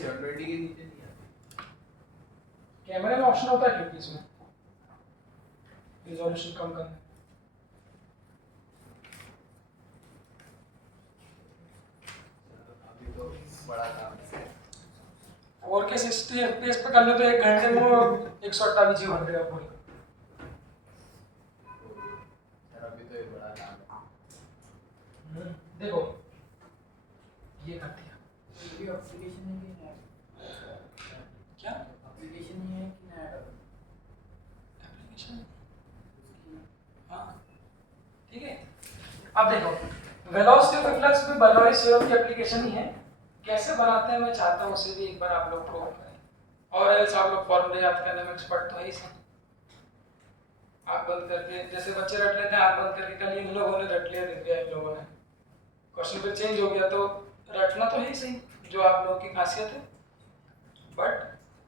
720 के नीचे नहीं आती। कैमरे में ऑप्शन होता है क्योंकि इसमें रिजोल्यूशन कम करना। अभी तो बड़ा काम है। 4K 60 FPS पे कर ले तो 1 घंटे में 128 GB बन जाएगा पूरी। सर अभी तो एक बड़ा काम है। देखो ये कर दिया। ये एप्लीकेशन है कि नहीं? क्या एप्लीकेशन नहीं है कि नहीं? एप्लीकेशन? हाँ ठीक है। अब देखो वेलोसिटी ऑफ इफ्लक्स भी बर्नौली शेयर की एप्लीकेशन ही है। कैसे बनाते हैं मैं चाहता हूँ उसे भी एक बार आप लोग प्रूव करें, और एल्स आप लोग फॉर्मूले याद करने में एक्सपर्ट तो है ही सही। आँख बंद करके जैसे बच्चे रट लेते हैं, आँख बंद करके कल इन लोगों ने रट लिया, दिख गया इन लोगों ने, क्वेश्चन पे चेंज हो गया, तो रटना तो है ही सही जो आप लोगों की खासियत है, बट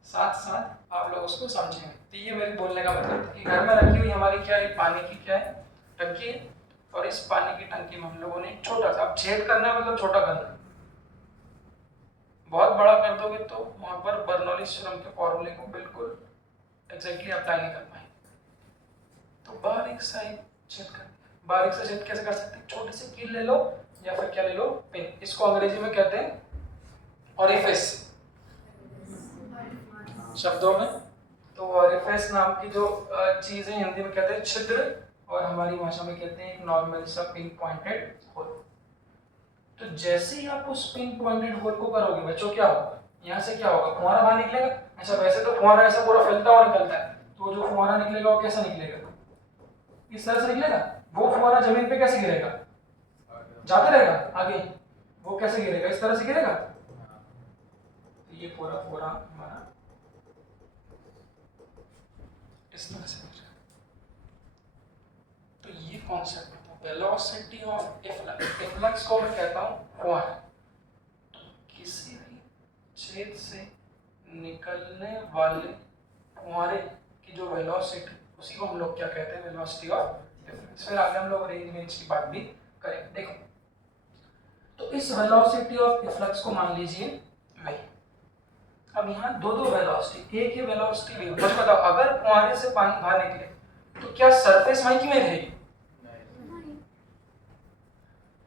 साथ साथ आप लोग उसको समझेंगे। तो ये मेरे बोलने का मतलब है कि घर में रखी हुई हमारी क्या है, पानी की क्या है टंकी है, और इस पानी की टंकी में हम लोगों ने एक छोटा सा, अब छेद करना है मतलब छोटा करना है, बहुत बड़ा कर दोगे तो वहां पर बर्नौली थ्योरम के फॉर्मूले को बिल्कुल एग्जैक्टली अप्लाई नहीं कर पाएंगे। तो बारीक सा एक छेद कर, बारीक सा छेद कैसे कर सकते हैं, छोटे से कील ले लो या फिर क्या ले लो, पिन। इसको अंग्रेजी में कहते हैं ऑरिफिस, शब्दों में तो ऑरिफिस नाम की जो चीज है हिंदी में कहते हैं छिद्र, और हमारी भाषा में कहते हैं एक नॉर्मल सा पिन पॉइंटेड होल। तो जैसे ही आप उस पिन पॉइंटेड होल को करोगे बच्चों, क्या होगा, यहाँ से क्या होगा, फुहारा बाहर निकलेगा। अच्छा वैसे तो फुहारा ऐसा पूरा फैलता हुआ निकलता है, तो जो फुहारा निकलेगा वो कैसा निकलेगा, इस तरह से निकलेगा। वो फुहारा जमीन पे कैसे गिरेगा, जाता रहेगा आगे, वो कैसे गिरेगा, इस तरह से गिरेगा। तो ये पूरा पूरा हमारा इस तरह से गिरेगा। तो ये concept velocity of efflux, efflux को मैं कहता हूँ फुहारा। तो किसी भी छेद से निकलने वाले फुहारे की जो वेलोसिटी, उसी को हम लोग क्या कहते हैं, वेलोसिटी ऑफ इफ्लक्स। फिर आगे हम लोग रेंज में की बात भी करेंगे। देखो तो इस वेलोसिटी ऑफ इफ्लक्स को मान लीजिए v। अब यहाँ दो दो वेलोसिटी, एक ही वेलोसिटी v। मुझे बताओ अगर फुहारे से पानी बाहर निकले तो क्या सरफेस वहीं की वहीं रहेगी,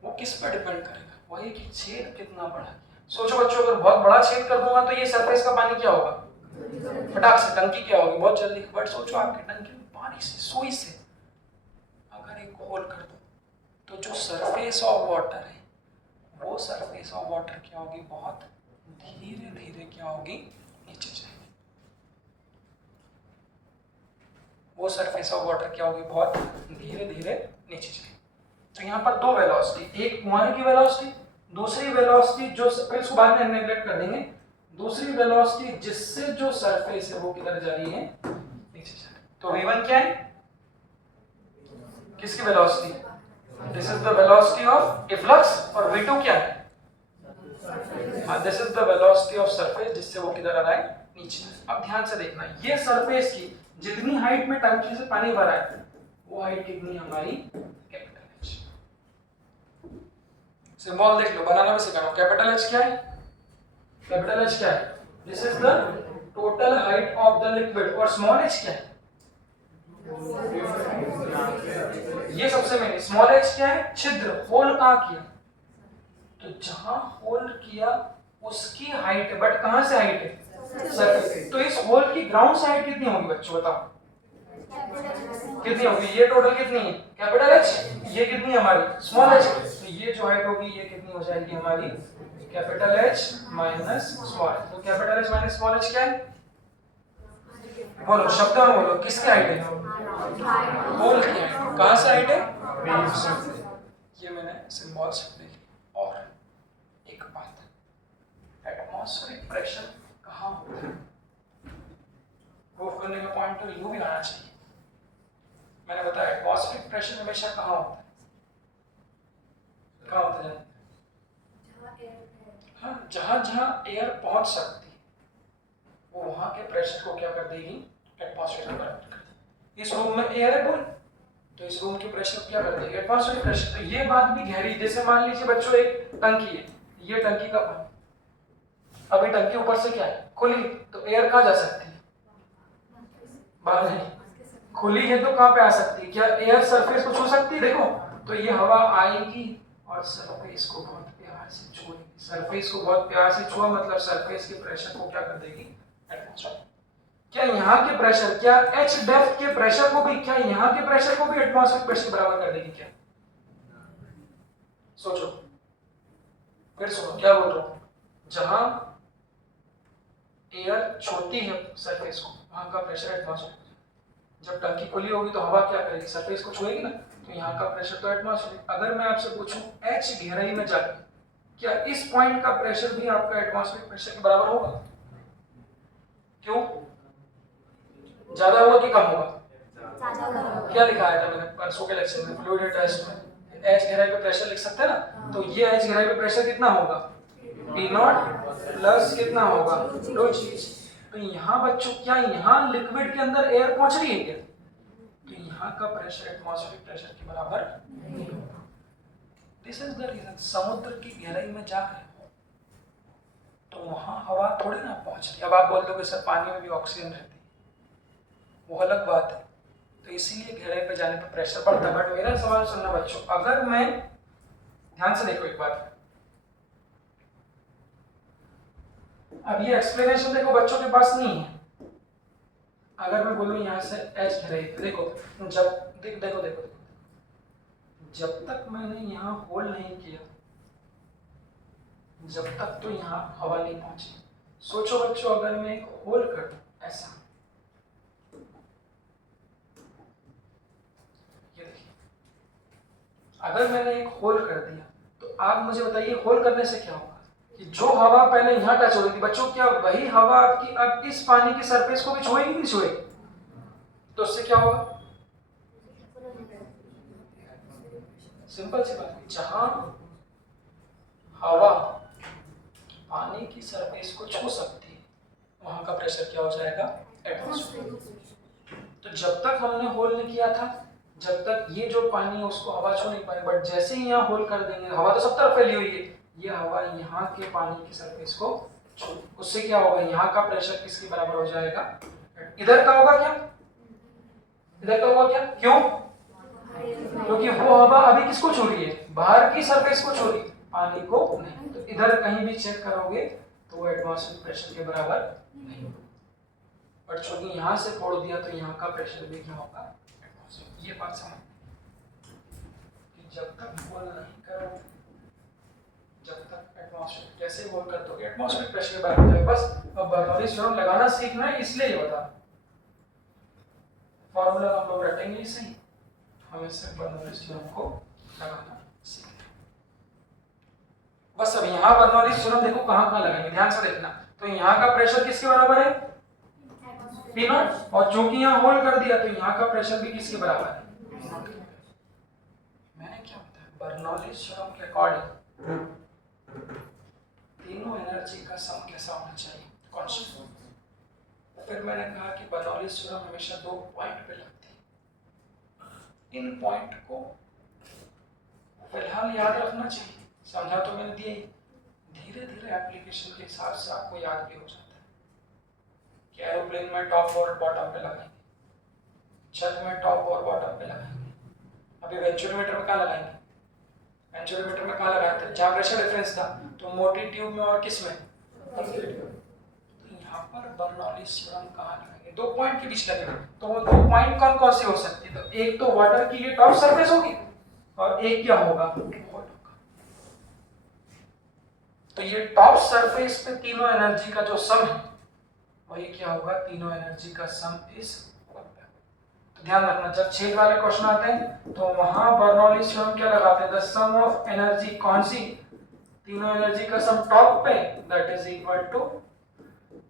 वो किस पर डिपेंड करेगा, वही कि छेद कितना बड़ा है। सोचो बच्चों अगर बहुत बड़ा छेद कर दूंगा तो ये सरफेस का पानी क्या होगा, फटाक से टंकी क्या होगी बहुत जल्दी। बट सोचो आपकी टंकी में पानी से सुई से अगर एक होल कर दो तो जो सरफेस ऑफ वाटर है वो सरफेस ऑफ वाटर क्या होगी, बहुत धीरे धीरे क्या होगी, नीचे जाएगी। वो सरफेस ऑफ वाटर क्या होगी, बहुत धीरे धीरे नीचे जाएगी। तो यहाँ पर दो वेलोसिटी, एक फुहारे की वेलोसिटी, दूसरी वेलोसिटी जो इसको बाद में नेगलेक्ट कर देंगे, दूसरी वेलोसिटी जिससे जो सरफेस है वो किधर जा रही है, नीचे जा रही है। तो v1 क्या है, किसकी velocity, this is the velocity of efflux, और v2 क्या है, this is the velocity of surface जिससे वो किधर आ रहा है, नीचे। अब ध्यान से देखना, ये सरफेस की जितनी हाइट में टंकी से पानी भरा है वो हाइट कितनी हमारी, कैपिटल H। सिंबल देख लो, बनाना भी सिखाना। कैपिटल H क्या है, कैपिटल H क्या है, this is the total height of the liquid, और स्मॉल h क्या है, ये सबसे मेन। स्मॉल h क्या है, छिद्र, होल कहाँ किया, तो जहां होल किया उसकी हाइट है, बट कहां से हाइट है, सरफेस। तो इस होल की ग्राउंड से हाइट कितनी होगी बच्चों बताओ, कितनी होगी, ये टोटल कितनी है, कैपिटल H, ये कितनी है हमारी, स्मॉल h। तो ये जो हाइट होगी ये कितनी हो जाएगी हमारी, capital H minus small h। तो capital H minus small h क्या है, बोलो शब्द में बोलो, किसकी हाइट है, होल की हाइट। कहां से हाइट है, ये मैंने सिंबल से लिखी। और एक बात, एटमॉस्फेरिक प्रेशर कहाँ होता है, प्रूफ करने का पॉइंट तो यू भी आना चाहिए। मैंने बताया एटमॉस्फेरिक प्रेशर हमेशा कहाँ होता है, कहाँ होता है, हाँ जहाँ जहाँ एयर पहुंच सकती है वो वहां के प्रेशर को क्या कर देगी, एटमॉस्फेयर में कन्वर्ट कर देगी। इस रूम में एयर है बोल, तो इस रूम के प्रेशर को क्या कर देगी, एटमॉस्फेरिक प्रेशर। तो ये बात भी गहरी, जैसे मान लीजिए बच्चों एक टंकी है, ये टंकी का पानी, अभी टंकी ऊपर से क्या है, खुली, तो एयर कहाँ जा सकती है, बाहर नहीं, खुली है तो कहाँ पे आ सकती है, क्या एयर सरफेस को छू सकती है, देखो तो ये हवा आएगी और सरफेस को बहुत प्यार से छुएगी, सरफेस को बहुत प्यार से छुआ मतलब सरफेस के प्रेशर को क्या कर देगी, एटमॉस्फेयर। क्या यहाँ के प्रेशर, क्या एच डेप्थ के प्रेशर को भी, क्या यहाँ के प्रेशर को भी एटमॉस्फेरिक प्रेशर बराबर कर देगी क्या, सोचो, फिर सुनो क्या बोल रहा हूं, जहां एयर छोटी है सरफेस को वहां का प्रेशर एटमॉस्फेरिक, जब टंकी खुली होगी तो हवा क्या करेगी, सरफेस को छुएगी ना, तो यहाँ का प्रेशर तो एटमॉस्फेरिक। अगर मैं आपसे पूछूं एच गहराई में जाकर क्या इस पॉइंट का प्रेशर भी आपका एटमॉस्फेरिक प्रेशर के बराबर होगा, क्यों, ज्यादा होगा कि कम होगा, क्या दिखाया था मैंने परसों के लेक्चर में फ्लूइड टेस्ट में, एच गहराई पे प्रेशर लिख सकते हैं ना, तो ये एच गहराई पे प्रेशर कितना होगा, पी नॉट प्लस कितना होगा, लो जी। तो यहाँ बच्चों क्या यहाँ लिक्विड के अंदर एयर पहुंच रही है क्या, तो यहाँ का प्रेशर एटमॉस्फेरिक प्रेशर के बराबर नहीं होगा। दिस इज द रीजन, समुद्र की गहराई में जा रहे हो तो वहां हवा थोड़ी ना पहुंच रही। अब आप बोल दोगे सर पानी में भी ऑक्सीजन रहती है, वो अलग बात है, तो इसीलिए गहराई पे जाने पर प्रेशर बढ़ता है। बट मेरा सवाल सुनना बच्चों, अगर मैं ध्यान से देखो एक बात, अब ये एक्सप्लेनेशन देखो बच्चों के पास नहीं है। अगर मैं बोलूं यहाँ से एच गहराई, देखो जब देखो देखो जब तक मैंने यहाँ होल नहीं किया जब तक तो यहाँ हवा नहीं पहुंची। सोचो बच्चों अगर मैं एक होल कर दूं ऐसा, ये देखिए अगर मैंने एक होल कर दिया तो आप मुझे बताइए होल करने से क्या होगा, कि जो हवा पहले यहाँ टच हो रही थी बच्चों, क्या वही हवा आपकी अब इस पानी की सरफेस को भी छुएगी नहीं छुएगी, तो उससे क्या होगा, सिंपल सी बात है, जहां हवा पानी की सरफेस को छू सकती है वहां का प्रेशर क्या हो जाएगा, एटमॉस्फेयर। तो जब तक हमने होल नहीं किया था, जब तक ये जो पानी है उसको हवा छू नहीं पाई, बट जैसे ही यहाँ होल कर देंगे हवा तो सब तरफ फैली हुई है, ये हवा यहाँ के पानी की सरफेस को छू, उससे क्या होगा, यहाँ का प्रेशर किसके बराबर हो जाएगा, इधर का होगा क्या, इधर का होगा क्या, क्यों, क्योंकि वो हवा अभी किसको छू रही है, बाहर की सरफेस को छू रही है, पानी को नहीं। तो इधर कहीं भी चेक करोगे तो वो एटमॉस्फेरिक प्रेशर के बराबर नहीं होगा, बट चूंकि यहाँ से फोड़ दिया तो यहाँ का प्रेशर भी क्या होगा, एटमॉस्फेरिक। ये बात समझ कि जब तक होल नहीं करोगे, जब तक एटमॉस्फेरिक, जैसे होल कर दोगे एटमॉस्फेरिक प्रेशर के बराबर हो जाएगा। बस अब बर्नौलीज थ्योरम लगाना सीखना है, इसलिए ये बता, फॉर्मूला हम लोग रटेंगे सही, हमें सिर्फ बर्नौलीज थ्योरम को लगाना सीखना। बस अब यहाँ बर्नौलीज थ्योरम देखो कहाँ कहाँ लगाएंगे, ध्यान से देखना। तो यहाँ का प्रेशर किसके बराबर है, पी नॉट, और चूंकि यहाँ होल कर दिया तो यहाँ का प्रेशर भी किसके बराबर है, मैंने क्या बताया, बर्नौलीज थ्योरम के अकॉर्डिंग तीनों एनर्जी का सम कैसा होना चाहिए, कांस्टेंट। फिर मैंने कहा कि बर्नौलीज थ्योरम हमेशा दो पॉइंट पे लगती है, इन पॉइंट को फिलहाल याद रखना चाहिए, समझा तो मैंने दिया ही, धीरे धीरे एप्लीकेशन के हिसाब से आपको याद भी हो जाता है कि एरोप्लेन में टॉप और बॉटम पे लगाएंगे, छत में टॉप और बॉटम पे लगाएंगे, अभी वेंचुरोमीटर में कहाँ लगाएंगे, वेंचुरोमीटर में कहाँ लगाए थे, जहाँ प्रेशर डिफरेंस था, तो मोटी ट्यूब में और किस में, तो यहाँ पर बर्नौलीज थ्योरम कहाँ लगाएंगे, दो पॉइंट के बीच लगेगा। तो वो दो पॉइंट कौन कौन सी हो सकती है, तो एक तो वाटर की ये टॉप सरफेस होगी और एक क्या होगा, तो ये टॉप सरफेस पे तीनों एनर्जी का जो सम है वही क्या होगा, तीनों एनर्जी का सम इज, तो ध्यान रखना जब छेद वाले क्वेश्चन आते हैं तो वहां बर्नौलीज थ्योरम क्या लगाते हैं, द सम ऑफ एनर्जी कौन सी, तीनों एनर्जी का सम टॉप पे, that is equal to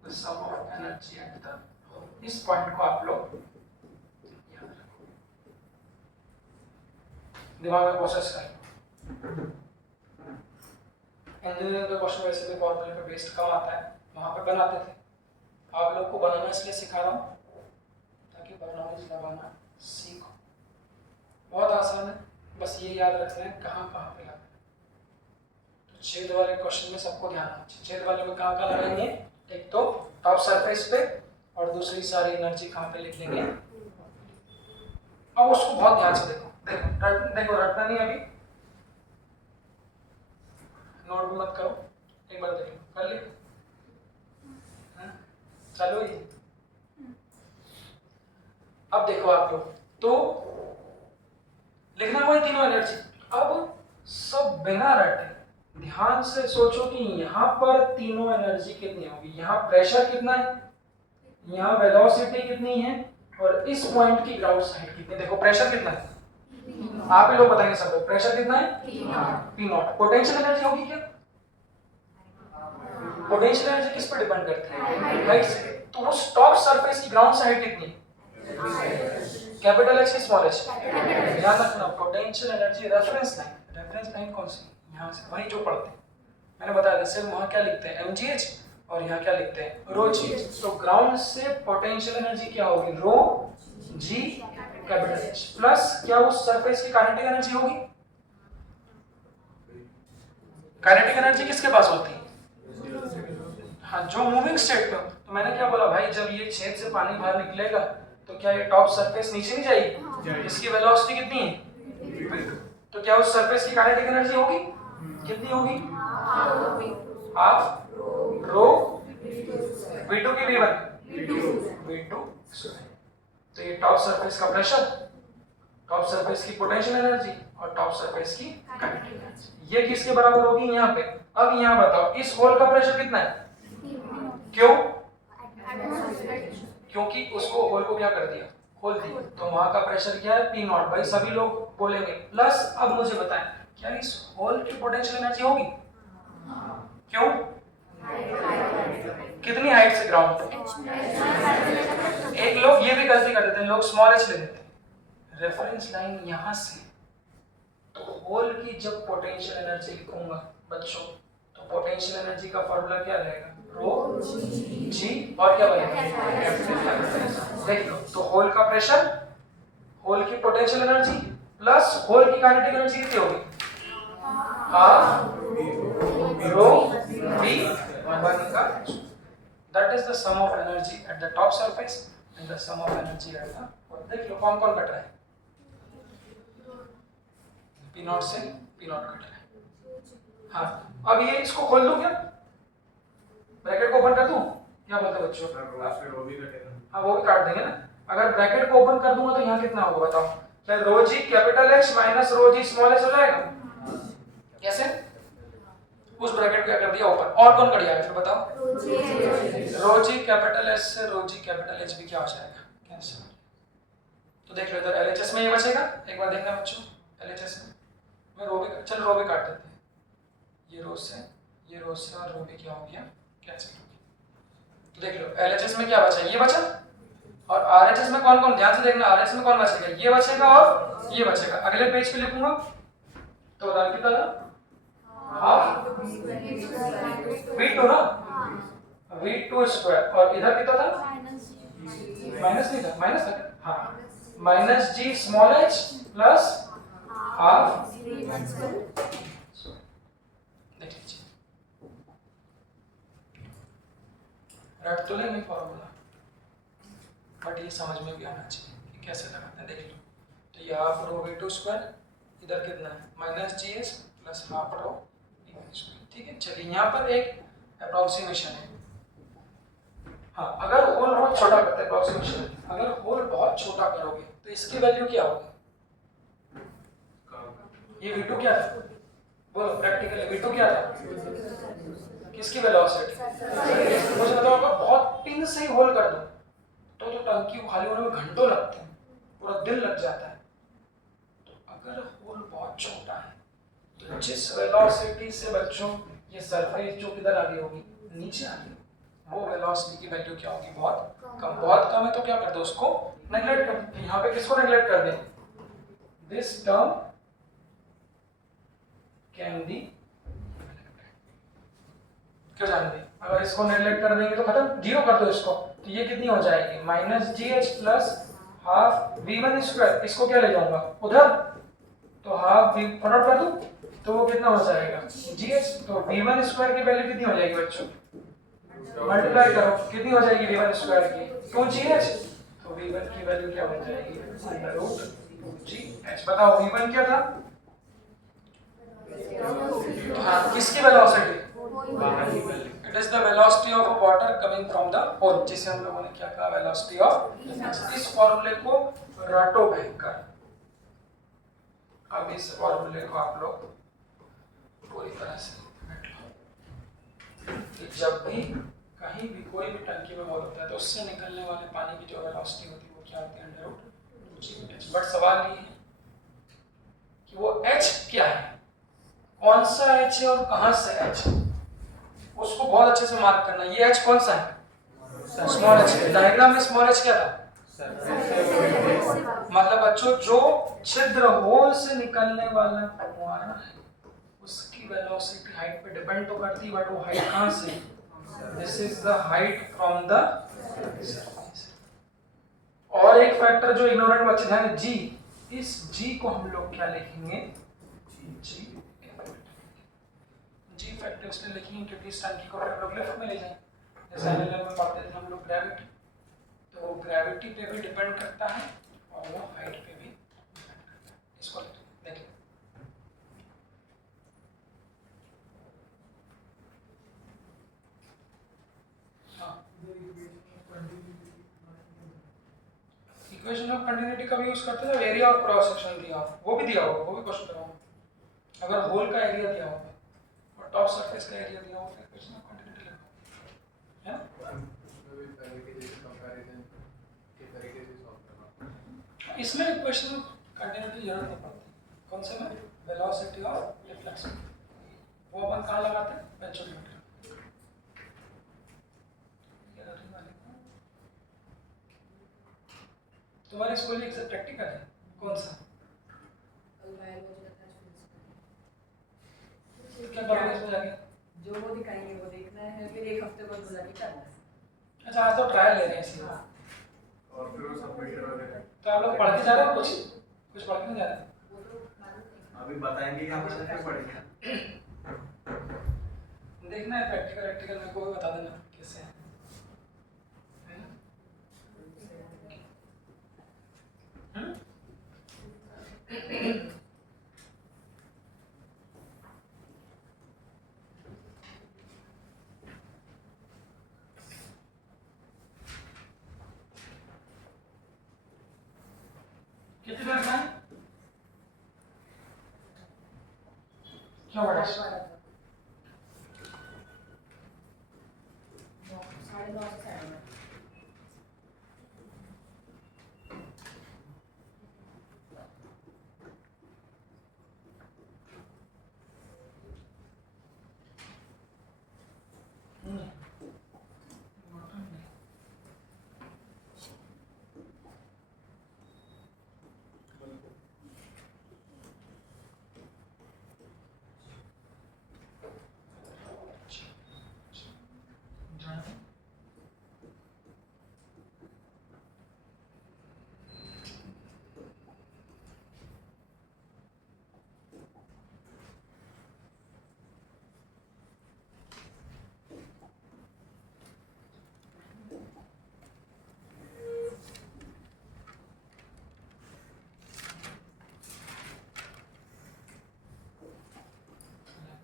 the sum of energy at the, इस पॉइंट को आप लोग याद रखो, दिमाग में प्रोसेस करें। इंजीनियरिंग का क्वेश्चन वैसे भी फॉर्मूले पे बेस्ड कम आता है, वहां पे बनाते थे, आप लोग को बनाना इसलिए सिखा रहा हूँ ताकि बर्नौलीज लगाना सीखो, बहुत आसान है, बस ये याद रखना है कहाँ कहाँ पे लगाना है। तो छेद वाले क्वेश्चन में सबको ध्यान रखना चाहिए। छेद वाले में कहाँ कहाँ लगाएंगे, एक तो टॉप सरफेस पे और दूसरी सारी एनर्जी कहाँ पे लिख लेंगे। अब उसको बहुत ध्यान से देखो, देखो रटना नहीं, अभी नोट भी मत करो, एक बार देखो, कर लिया? चलो ये अब देखो आप लोग, तो लिखना कोई तीनों एनर्जी। अब सब बिना रटे ध्यान से सोचो कि यहाँ पर तीनों एनर्जी कितनी होगी, यहाँ प्रेशर कितना है, यहाँ वेलोसिटी कितनी है, और इस पॉइंट की ग्राउंड साइड कितनी है। देखो प्रेशर कितना है, आप ही लोग बताएंगे सबको, प्रेशर कितना है P नॉट। पोटेंशियल एनर्जी होगी क्या, पोटेंशियल एनर्जी किस पर डिपेंड करती है, हाइट से। तो उस टॉप सरफेस की ग्राउंड से हाइट कितनी है, कैपिटल एच की स्मॉल एच। याद रखना पोटेंशियल एनर्जी रेफरेंस लाइन कौन सी, यहाँ से वही जो पढ़ते हैं, मैंने बताया था सिर्फ वहाँ क्या लिखते हैं mgh और यहाँ क्या लिखते हैं रो जी। तो ग्राउंड से पोटेंशियल एनर्जी क्या होगी, रो जी कैपिटल एच प्लस क्या उस सरफेस की काइनेटिक एनर्जी होगी। काइनेटिक एनर्जी किसके पास होती है, हाँ जो मूविंग स्टेट में। तो मैंने क्या बोला भाई, जब ये छेद से पानी बाहर निकलेगा तो क्या ये टॉप सरफेस नीचे नहीं जाएगी, इसकी वेलोसिटी कितनी है, तो क्या उस सरफेस की काइनेटिक एनर्जी होगी, कितनी होगी, हाफ रो v2 की v1 तो ये टॉप सरफेस का प्रेशर, टॉप सरफेस की पोटेंशियल एनर्जी और टॉप सरफेस की काइनेटिक एनर्जी, ये किसके बराबर होगी यहाँ पे। अब यहाँ बताओ इस होल का प्रेशर कितना है, क्यों, क्योंकि उसको होल को क्या कर दिया, खोल दिया, तो वहां का प्रेशर क्या है P नॉट। भाई सभी लोग बोलेंगे प्लस। अब मुझे बताएं क्या इस होल की पोटेंशियल एनर्जी होगी, क्यों, कितनी हाइट से ग्राउंड पे। एक लोग ये भी गलती कर देते हैं, लोग स्मॉल एच ले लेते हैं, रेफरेंस लाइन यहाँ से, तो होल की जब पोटेंशियल एनर्जी लिखूंगा बच्चों, तो पोटेंशियल एनर्जी का फॉर्मूला क्या रहेगा, रो जी और क्या बनेगा, देख लो। तो होल का प्रेशर, होल की पोटेंशियल एनर्जी प्लस होल की काइनेटिक एनर्जी कितनी होगी, हाफ रो v 1 का, that is the sum of energy at the top surface and the sum of energy at the, और देख लो कौन कौन कट रहा है, P नॉट से P नॉट कट रहा है। हाँ अब ये इसको खोल दूं क्या, ब्रैकेट को ओपन कर दूं, क्या बोलते हैं बच्चों, हाँ वो भी काट देंगे ना। अगर ब्रैकेट को ओपन कर दूंगा तो यहाँ कितना होगा बताओ, क्या रो G capital H minus rho जी स्मॉल एच हो जाएगा, कैसे, उस ब्रैकेट को क्या कर दिया ओपन, और कौन कट जाएगा फिर बताओ, रो जी कैपिटल एच से रो जी कैपिटल एच भी क्या हो जाएगा, कैंसिल। तो देख लो इधर एलएचएस में ये बचेगा, एक बार देखना बच्चों एलएचएस में रो भी, चल रो भी काट देते हैं, ये रो से और रो भी क्या हो गया, कैंसिल हो गया। तो देख लो एलएचएस में क्या बचा, ये बचा, और आरएचएस में कौन कौन, ध्यान से देखना, आरएचएस में कौन बचेगा, ये बचेगा और ये बचेगा। अगले पेज पे लिखूंगा तो बता कितना था, हाफ v2 ना, v2 स्क्वायर, और इधर कितना था, माइनस नहीं था, माइनस था, हाँ माइनस जी स्मॉल एच प्लस हाफ, देख लीजिए रट तो लेंगे फॉर्मूला, बट ये समझ में भी आना चाहिए कि कैसे लगाते हैं। देख लो तो ये हाफ रो v2 स्क्वायर, इधर कितना है minus G S plus half rho v1 square, ठीक है। चलिए यहाँ पर एक अप्रोक्सीमेशन है, हाँ अगर होल बहुत छोटा करते हैं, अप्रोक्सीमेशन, अगर होल बहुत छोटा करोगे तो इसकी वैल्यू क्या होगी, ये v2 क्या था, बोलो प्रैक्टिकली v2 क्या था, किसकी वेलोसिटी, मुझे बताओ अगर बहुत पिन से ही होल कर दो तो टंकी को खाली होने में घंटों लगते हैं, पूरा दिन लग जाता है। तो अगर होल बहुत छोटा है तो जिस वेलोसिटी से बच्चों ये सरफेस जो किधर आगे होगी, नीचे आगे, वो वेलोसिटी की वैल्यू क्या होगी, बहुत कम। बहुत कम है तो क्या कर दो, उसको नेग्लेक्ट कर दो। यहाँ पे किसको नेग्लेक्ट कर दें, दिस टर्म कैन बी, क्यों जाने दें, अगर इसको नेग्लेक्ट कर देंगे तो खत्म, जीरो कर दो इसको, तो ये कितनी हो जाएगी माइनस जी H plus half v1 square, इसको क्या ले जाऊंगा उधर, तो हाफ v फटाफट कर दूं, तो वो कितना हो जाएगा GH। तो V1 स्क्वायर की वैल्यू कितनी हो जाएगी बच्चों, मल्टीप्लाई करो कितनी हो जाएगी V1 स्क्वायर की 2GH। तो V1 की वैल्यू क्या बन जाएगी अंडर रूट GH। बताओ V1 क्या था, हाँ किसकी velocity, it is the velocity of a water coming from the hole, जिसे हम लोगों ने क्या कहा वेलोसिटी ऑफ। इस फॉर्मूले को रटो भयंकर। अब इस फॉर्मूले को आप लोग पूरी तरह से रट लो कि जब भी कहीं भी कोई भी टंकी में होल होता है तो उससे निकलने वाले पानी की जो वेलोसिटी होती है वो क्या होती है अंडर रूट GH। बट सवाल ये है कि वो H क्या है, कौन सा H है और कहां से H, उसको बहुत अच्छे से मार्क करना। ये H कौन सा है, स्मॉल h है। डायग्राम में स्मॉल h क्या था, मतलब बच्चों जो छिद्र होल से निकलने वाला धुआं है उसकी वेलोसिटी हाइट पे डिपेंड तो करती है, बट वो हाइट कहां से, this is the height from the surface. और एक फैक्टर जो इग्नोरेंट बच्चे ध्यान, G, इस G को हम लोग क्या लिखेंगे, G फैक्टर इसलिए लिखेंगे क्योंकि इस टंकी को हम लोग लिफ्ट में ले जाएंगे, जैसे एलएलएम में पढ़ते थे हम लोग ग्रेविटी, तो वो ग्रेविटी पे भी डिपेंड करता है और वो हाइट पे भी डिपेंड करता है। इसको देखिए इक्वेशन ऑफ कंटिन्यूटी कब यूज करते हैं, एरिया ऑफ क्रॉस सेक्शन दिया हो, वो भी दिया होगा, वो भी क्वेश्चन कराओ। अगर होल का एरिया दिया होगा और टॉप सरफेस का एरिया दिया होगा फिर इक्वेशन ऑफ कंटिन्यूटी लिखो है ना। उसमें भी पहले के जैसे कंपैरिजन के तरीके से सॉल्व करना। इसमें इक्वेशन ऑफ कंटिन्यूटी की जरूरत नहीं पड़ती। कौन से में, वेलोसिटी ऑफ रिफ्लेक्स, वो अपन कहाँ लगाते हैं, पेंचोमीटर। तुम्हारे स्कूल में एक प्रैक्टिकल है, कौन सा, तो क्या करोगे इसमें जाके, जो वो दिखाएंगे वो देखना है, फिर एक हफ्ते बाद बुला के करना है। अच्छा आज तो ट्रायल ले रहे हैं सीधा, और फिर वो सबमिशन वगैरह तो आप लोग पढ़ के जा रहे हो, कुछ पढ़ के नहीं जा रहे, वो तो मालूम अभी बताएंगे कि हम सब पढ़ेंगे। देखना है प्रैक्टिकल में कोई बता देना कैसे है ना? कितने रखना है, क्या बड़ा है?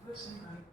9:30 से 9:30।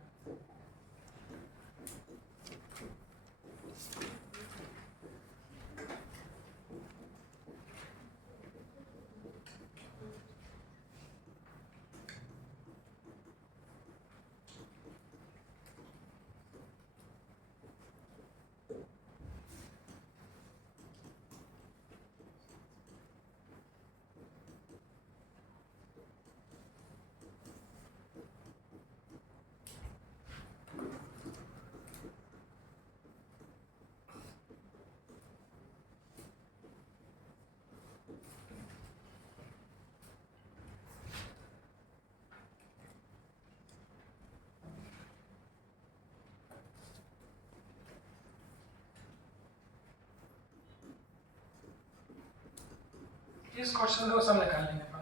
इस क्वेश्चन को सब निकाल लेंगे अपन।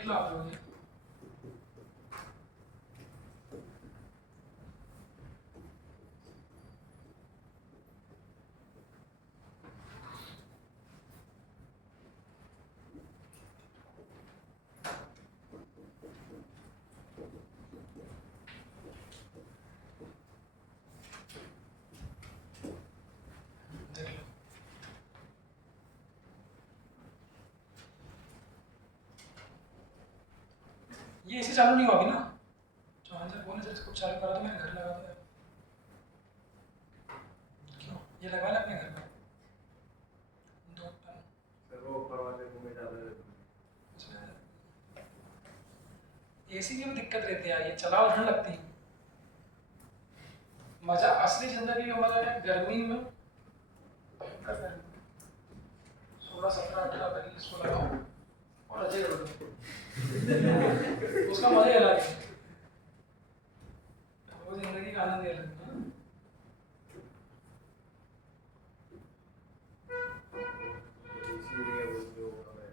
लिख लो आप लोग ये। देख लो। ये ऐसे चालू नहीं होगी ना? चौहान सर बोले जब कुछ चालू करा तो मैंने घर लगा दिया। क्यों? ये लगा ले अपने घर में। 2 टन। सर वो ऊपर वाले रूम में ज़्यादा रहते हैं। एसी की भी दिक्कत रहती है, ये चलाओ ठंड लगती है। मजा असली जिंदगी का मजा है गर्मी में भयंकर गर्मी। 16, 17, 18, 20 को लगाओ और अजय करो उसका मजा ही अलग है। वो जिंदगी का आनंद ही अलग है। इसीलिए वो जो हमें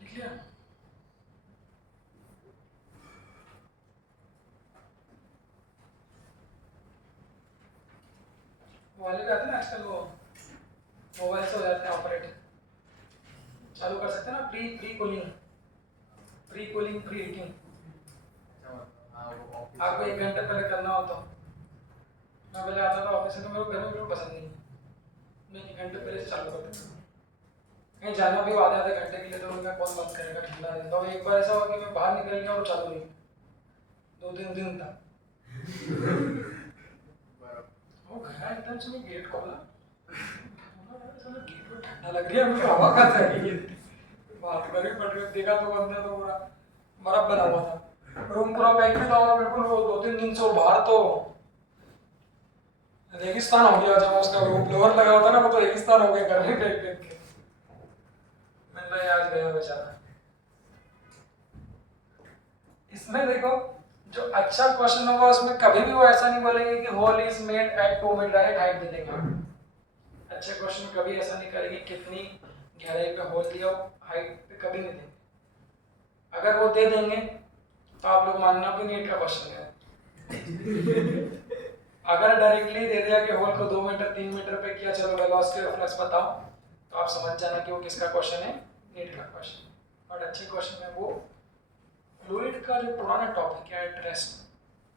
लिख लिया? वाले का आते हैं ना आजकल, वो मोबाइल से हो जाते हैं ऑपरेट। चालू कर सकते हैं ना, प्री कूलिंग, प्री हीटिंग। हाँ वो ऑफिस आपको 1 घंटे पहले करना हो तो मैं पहले आता था ऑफिस से, तो मेरे को घर में बिल्कुल पसंद नहीं है। मैं 1 घंटे पहले से चालू कर देता हूँ। कहीं जाना भी हो आधे घंटे के लिए तो उनका कौन बंद करेगा, ठंडा रहता है। एक बार ऐसा हुआ कि मैं बाहर निकल गया और चालू नहीं, 2-3 दिन तक वो गया एकदम से। मैं गेट खोला, गेट में ठंडा लग रही है, मुझे हवा का था बात करी पड़ रही। देखा तो बंदा तो पूरा बर्फ बना हुआ था, रूम पूरा पैक भी था बिल्कुल। वो 2-3 दिन से बाहर तो रेगिस्तान हो गया। जब उसका वो ब्लोअर लगा होता ना, वो तो रेगिस्तान हो गया गर्मी देख देख के। मैंने आज गया बेचारा। इसमें देखो जो अच्छा क्वेश्चन होगा उसमें कभी भी वो ऐसा नहीं बोलेंगे कि hole is made at 2 metre, direct height दे देंगे। अच्छे क्वेश्चन कभी ऐसा नहीं करेंगे कितनी गहराई पे होल दिया, हाइट पे कभी नहीं देंगे। अगर वो दे देंगे तो आप लोग मानना कि नीट का क्वेश्चन है। अगर डायरेक्टली दे दिया कि होल को 2 मीटर 3 मीटर पे किया, चलो वेलोसिटी ऑफ फ्लक्स बताओ, तो आप समझ जाना कि वो किसका क्वेश्चन है, नीट का क्वेश्चन। और अच्छे क्वेश्चन है वो फ्लूइड का जो पुराना टॉपिक है एट रेस्ट,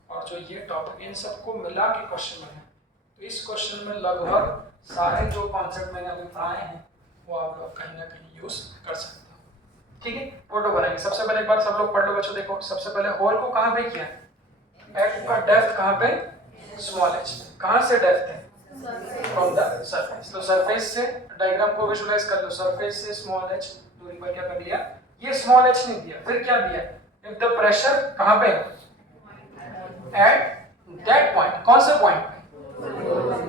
और जो ये टॉपिक, इन सबको मिला के क्वेश्चन बने। तो इस क्वेश्चन में लगभग सारे जो कॉन्सेप्ट मैंने अभी पढ़ाए हैं वो आप लोग कहीं ना कहीं यूज कर सकते हो। ठीक है, फोटो बनाएंगे। सबसे पहले एक बार सब लोग पढ़ लो बच्चों। देखो सबसे पहले होल को कहाँ पे किया, एट का डेप्थ कहाँ पे, स्मॉल एच। कहाँ से डेप्थ है, फ्रॉम द सरफेस। तो सरफेस से डायग्राम को विजुलाइज कर लो। सरफेस से स्मॉल एच दूरी पर क्या कर दिया, ये स्मॉल एच नहीं दिया, फिर क्या दिया, इफ द प्रेशर कहाँ पे, एट दैट पॉइंट। कौन से पॉइंट पे,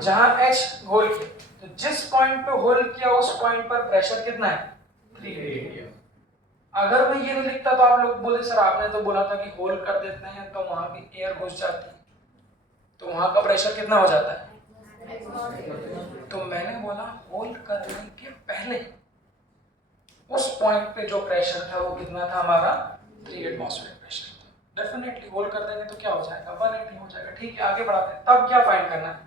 जहां एच होल किया। तो जिस पॉइंट पे होल किया उस पॉइंट पर प्रेशर कितना है, 3 अगर मैं ये नहीं लिखता तो आप लोग बोले सर आपने तो बोला था कि होल कर देते हैं तो वहां की एयर घुस जाती है, तो वहां का प्रेशर कितना हो जाता है। तो मैंने बोला होल करने के पहले उस पॉइंट पे जो प्रेशर था वो कितना था हमारा, 3 एटमॉस्फेयर प्रेशर था। डेफिनेटली होल कर देंगे तो क्या हो जाएगा, 180 हो जाएगा। ठीक है, आगे बढ़ाते हैं। तब क्या फाइंड करना है,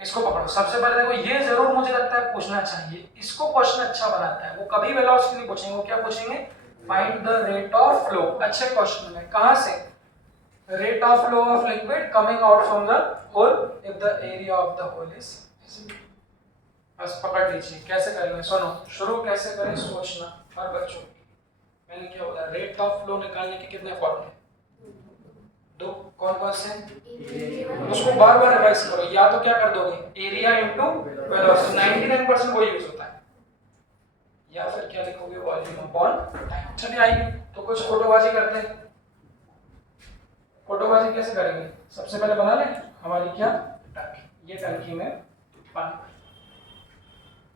इसको पकड़ो। सबसे पहले देखो, ये जरूर मुझे लगता है पूछना चाहिए, इसको क्वेश्चन अच्छा बनाता है। वो कभी वेलोसिटी नहीं पूछेंगे, वो क्या पूछेंगे, find the rate of flow. अच्छे क्वेश्चन में कहां से, rate of flow of liquid coming out from the hole if the area of the hole is, बस पकड़ लीजिए। कैसे करेंगे, सुनो, शुरू कैसे करें सोचना। हर बच्चों मैंने क्या बोला, रेट ऑफ फ्लो निकालने के कितने फॉर्मूले, 2। कौन कौन से, उसको बार बार रिवाइज करो। या तो क्या कर दोगे, एरिया इनटू वेलोसिटी, 99% वो यूज होता है, या फिर क्या लिखोगे, वॉल्यूम अपॉन टाइम। चलिए आइए तो कुछ फोटोबाजी करते हैं। फोटोबाजी कैसे करेंगे, सबसे पहले बना लें हमारी क्या टंकी। ये टंकी में पानी,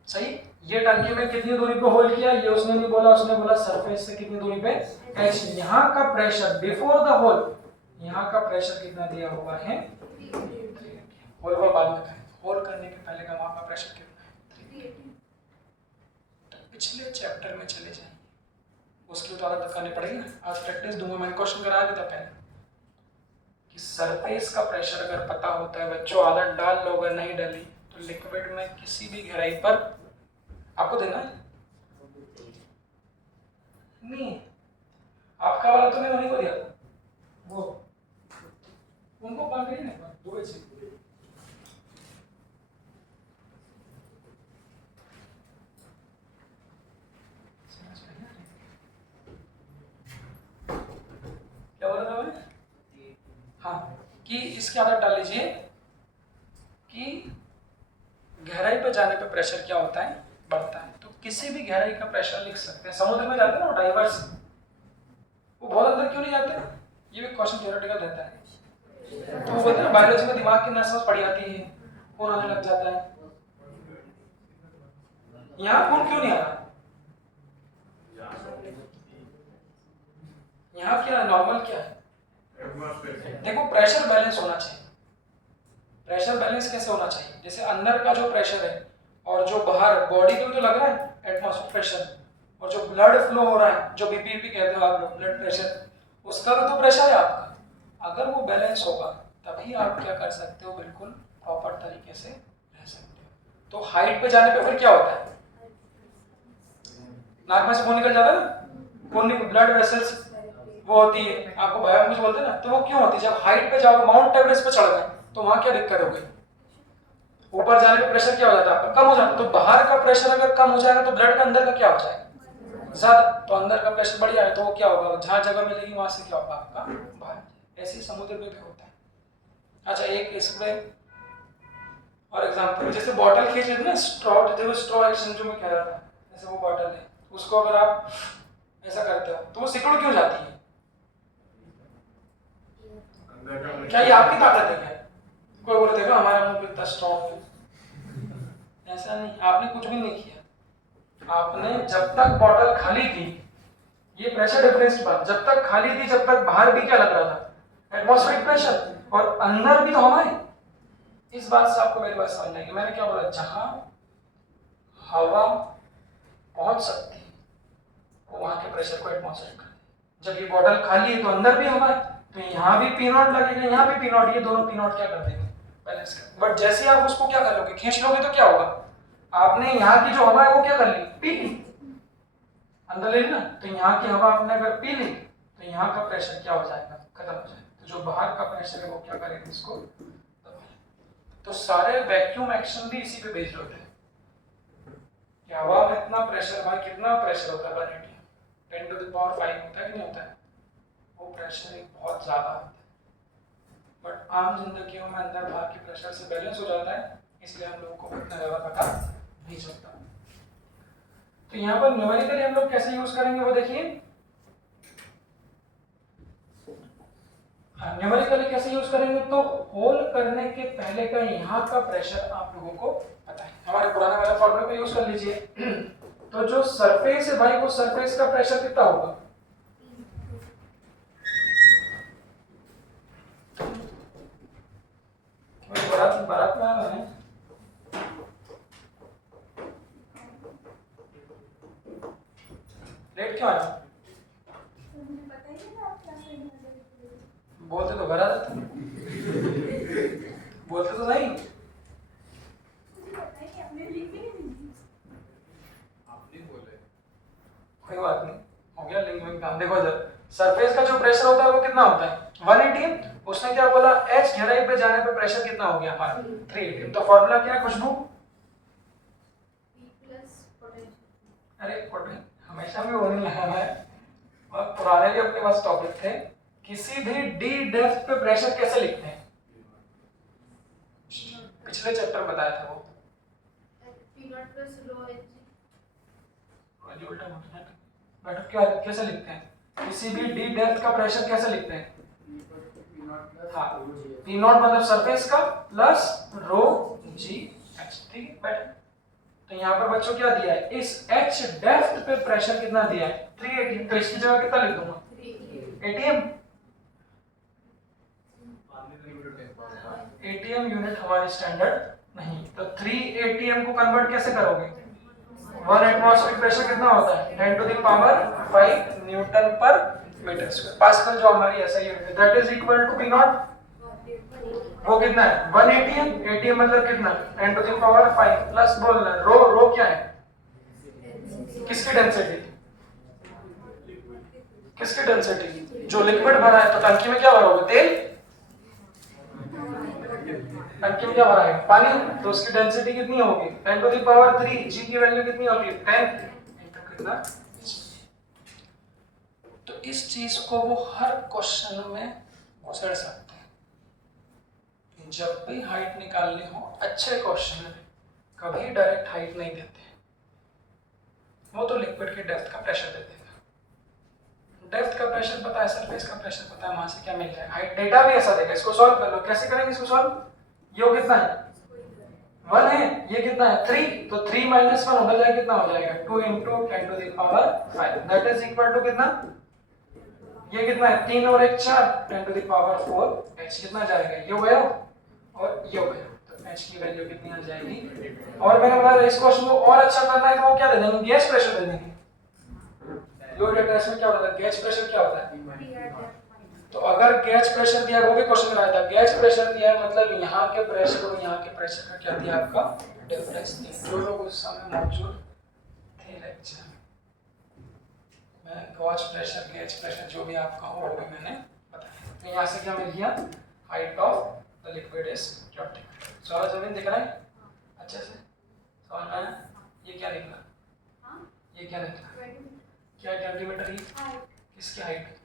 सही। ये टंकी में कितनी दूरी पे होल किया, ये उसने नहीं बोला, उसने बोला सरफेस से कितनी दूरी पे, एच। यहाँ का प्रेशर बिफोर द होल, यहाँ का प्रेशर कितना दिया हुआ है, होल को बाद में करें। होल्ड करने के पहले का वहाँ का प्रेशर कितना है? 380। तो पिछले चैप्टर में चले जाएंगे, उसकी तो आदत करनी पड़ेगी ना। आज प्रैक्टिस दूंगा, मैंने क्वेश्चन कराया भी था पहले कि सरफेस का प्रेशर अगर पता होता है बच्चों, आदत डाल लो, अगर नहीं डाली तो लिक्विड में किसी भी गहराई पर आपको देना है नहीं। आपका वाला तो मैं उन्हीं को दिया था, वो उनको बांट रही ना दो बच्चे। क्या बोला था मैंने? हाँ, कि इसकी आदत डाल लीजिए कि गहराई पर जाने पर प्रेशर क्या होता है, बढ़ता है। तो किसी भी गहराई का प्रेशर लिख सकते हैं। समुद्र में जाते हैं ना डाइवर्स, वो बहुत अंदर क्यों नहीं जाते? ये भी क्वेश्चन थ्योरेटिकल रहता है। तो वो बोलते हैं बायोलॉजी में दिमाग की नस पड़ी जाती है, खून आने लग जाता है। यहाँ खून क्यों नहीं आ रहा? यहाँ क्या नॉर्मल क्या है? देखो प्रेशर बैलेंस होना चाहिए। प्रेशर बैलेंस कैसे होना चाहिए? जैसे अंदर का जो प्रेशर है और जो बाहर बॉडी को तो लग रहा है एटमॉस्फेरिक प्रेशर, और जो ब्लड फ्लो हो रहा है, जो बीपी कहते हो आप लोग, ब्लड प्रेशर, उसका भी तो प्रेशर है आपका। अगर वो बैलेंस होगा तभी आप क्या कर सकते हो, बिल्कुल प्रॉपर तरीके से रह सकते हो। तो हाइट पे जाने पे फिर क्या होता है? नाक में से खून निकल जाता है ना, खून ब्लड वेसल्स वो होती है, आपको बायो कुछ बोलते हैं ना, तो वो क्यों होती है? जब हाइट पे जाओगे, माउंट एवरेस्ट पे चढ़ गए, तो वहां क्या दिक्कत होगी? ऊपर जाने पे प्रेशर क्या हो जाता है आपका? कम हो जाता है। तो बाहर का प्रेशर अगर कम हो जाएगा तो ब्लड का अंदर का क्या हो जाएगा? ज्यादा। तो अंदर का प्रेशर बढ़ जाए तो वो क्या होगा? जहां जगह मिलेगी वहां से क्या होगा आपका बाहर। ऐसे ही समुद्र में भी होता है। अच्छा, एक इसमें और एग्जांपल, जैसे बॉटल खींच लेते ना, स्ट्रॉ, जो स्ट्रॉ एक्शन जो मैं कह रहा था, जैसे वो बॉटल है, उसको अगर आप ऐसा करते हो तो वो सिकुड़ क्यों जाती है? क्या ये आपकी ताकत है क्या? कोई बोले देखो हमारा मुंह कितना स्ट्रॉन्ग है। ऐसा नहीं, आपने कुछ भी नहीं किया। आपने जब तक बॉटल खाली थी, ये प्रेशर डिफरेंस की बात, जब तक खाली थी, जब तक बाहर भी क्या लग रहा था? एटमॉस्फेरिक प्रेशर, और अंदर भी तो हवा है। इस बात से आपको मेरी बात समझ आएगी। मैंने क्या बोला? जहां हवा पहुंच सकती है वो वहां के प्रेशर को एटमॉस्फेरिक कर। जब ये बॉटल खाली है तो अंदर भी हवा है, तो यहाँ भी पी नॉट लगेगा, यहाँ भी पी नॉट, ये दोनों पी नॉट क्या कर देंगे? बैलेंस कर। बट जैसे आप उसको क्या कर लोगे? खींच लोगे तो क्या होगा? आपने यहाँ की जो हवा है वो क्या कर ली? पी ली, अंदर ले ली ना। तो यहाँ की हवा आपने अगर पी ली तो यहाँ का प्रेशर क्या हो जाएगा? खत्म हो जाएगा। तो जो बाहर का प्रेशर है वो क्या करेगा? इसको दबा लेगा। तो सारे वैक्यूम एक्शन भी इसी पे बेस्ड होते हैं कि हवा में इतना प्रेशर, वहां कितना प्रेशर होता है? 10 to the power 5 होता है कि नहीं होता है? वो प्रेशर एक बहुत ज्यादा होता है। बट आम जिंदगी में अंदर बाहर के प्रेशर से बैलेंस हो जाता है, इसलिए हम लोगों को इतना ज्यादा पता नहीं चलता। तो यहाँ पर न्यूमेरिकली हम लोग कैसे यूज करेंगे वो देखिए। हाँ, न्यूमेरिकली कैसे यूज करेंगे? तो होल करने के पहले का यहाँ का प्रेशर आप लोगों को पता है, हमारे पुराने वाले फॉर्मूले को यूज कर लीजिए। तो जो सरफेस है भाई, वो सरफेस का प्रेशर कितना होगा? बारात में आ रहे हैं, लेट क्यों आया? बोलते तो घर आ जाते, बोलते तो नहीं। कोई बात नहीं, हो गया लिंक में काम। देखो इधर सरफेस का जो प्रेशर होता है वो कितना होता है? 180। उसने क्या बोला? h गहराई पे जाने पे प्रेशर कितना हो गया हमारा? 380। तो फॉर्मूला क्या है खुशबू? अरे हमेशा भी वो नहीं लगाना है, और पुराने भी अपने पास टॉपिक थे। किसी भी डी डेप्थ पे प्रेशर कैसे लिखते हैं? पिछले चैप्टर बताया था वो, बट क्या कैसे लिखते हैं? किसी भी डी डेप्थ का प्रेशर कैसे लिखते हैं? हाँ, पी नॉट मतलब सरफेस का प्लस रो जी एच। ठीक है बेटा। तो यहाँ पर बच्चों क्या दिया है? इस h डेप्थ पे प्रेशर कितना दिया है? 380। तो इसकी जगह कितना लिख दूंगा? ATM। ATM यूनिट हमारी स्टैंडर्ड नहीं, तो 3 atm को कन्वर्ट कैसे करोगे? 1 एटमॉस्फेरिक प्रेशर कितना होता है? 10 टू द पावर 5 न्यूटन पर मीटर स्क्वायर। पास्कल जो हमारी ऐसा यूनिट है, that is equal to P nought. वो कितना है? 1 atm। atm मतलब कितना? 10 टू द पावर 5 प्लस बोलना रो क्या है? किसकी डेंसिटी? किसकी डेंसिटी? जो लिक्विड भरा है, तो टंकी में क्या भरोगे? तेल। टंकी में क्या भरा है? पानी। तो उसकी डेंसिटी कितनी होगी? 10 टू द पावर 3। जी की वैल्यू कितनी होती है? 10 इनटू कितना? तो इस चीज को वो हर क्वेश्चन में घुसेड़ सकते हैं। जब भी हाइट निकालनी हो, अच्छे क्वेश्चन में कभी डायरेक्ट हाइट नहीं देते, वो तो लिक्विड के डेप्थ का प्रेशर दे देगा। डेप्थ का प्रेशर पता है, सरफेस का प्रेशर पता है, वहां से क्या मिल जाएगा? हाइट डेटा भी ऐसा देगा। इसको सॉल्व कर लो। कैसे करेंगे इसको सॉल्व? ये कितना है? 1 है। ये कितना है? 3। तो 3 माइनस 1 उधर जाए कितना हो जाएगा? 2 into 10 to the power 5 that is equal to कितना? ये कितना है? 3 और 1 4 10 टू द पावर 4। h कितना जाएगा? ये हो गया और ये हो गया। तो h की वैल्यू कितनी आ जाएगी? और मैंने बताया इस क्वेश्चन को और अच्छा करना है तो वो क्या दे देंगे? गैस प्रेशर दे देंगे। फ्लूइड टेस्ट में क्या होता है? गैस प्रेशर क्या होता है? तो अगर गैस प्रेशर दिया, वो भी क्वेश्चन में आया था, गैस प्रेशर दिया है मतलब यहाँ के प्रेशर और यहाँ के प्रेशर का क्या दिया? आपका डिफरेंस दिया। जो लोग उस समय मौजूद थे लेक्चर में, गॉस प्रेशर, गैस प्रेशर जो भी आपका हो वो भी मैंने बताया। तो यहाँ से क्या मिल गया? Height of the liquid is 20 metre. सारा जमीन दिख रहा है अच्छे से? समझ में आया? ये क्या निकला? ये क्या निकला? क्या 20 मीटर? ही किसकी हाइट?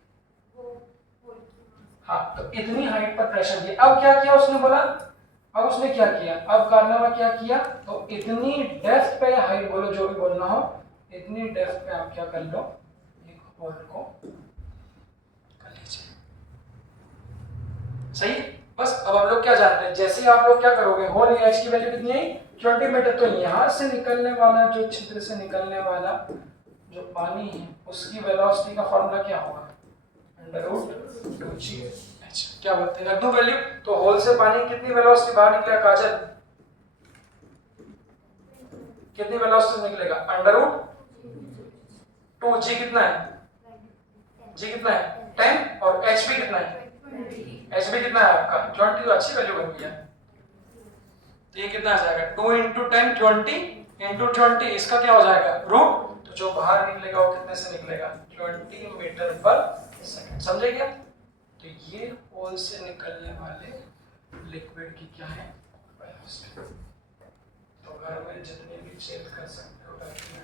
हाँ, तो इतनी हाइट पर प्रेशर दिया। अब क्या किया उसने? बोला अब उसने क्या किया? अब कारनामा क्या किया? तो इतनी डेप्थ पे हाइट, बोलो जो भी बोलना हो, इतनी डेप्थ पे आप क्या कर लो? एक होल को कर लीजिए। सही। बस अब हम लोग क्या जानते हैं? जैसे ही आप लोग क्या करोगे, होल या h की वैल्यू कितनी है? 20 मीटर। तो यहां से निकलने वाला, जो छिद्र से निकलने वाला जो पानी है, उसकी वेलोसिटी का फॉर्मूला क्या होगा? √2gh। क्या बोलते हैं? रख दो वैल्यू। तो होल से पानी कितनी वेलोसिटी बाहर निकलेगा? काजल, कितनी वेलोसिटी निकलेगा? √2g कितना है? g कितना है? 10 और h भी कितना है? h भी कितना है आपका? 20। तो अच्छी वैल्यू बन गया। तो ये कितना आ जाएगा? 2 इंटू 10 20 इंटू 20, इसका क्या हो जाएगा? रूट। तो जो बाहर निकलेगा वो कितने से निकलेगा? 20 मीटर पर सेकंड। समझे क्या? तो ये होल से निकलने वाले लिक्विड की क्या है? वेलोसिटी। तो घर में जितने भी चेक कर सकते हो कर दिया।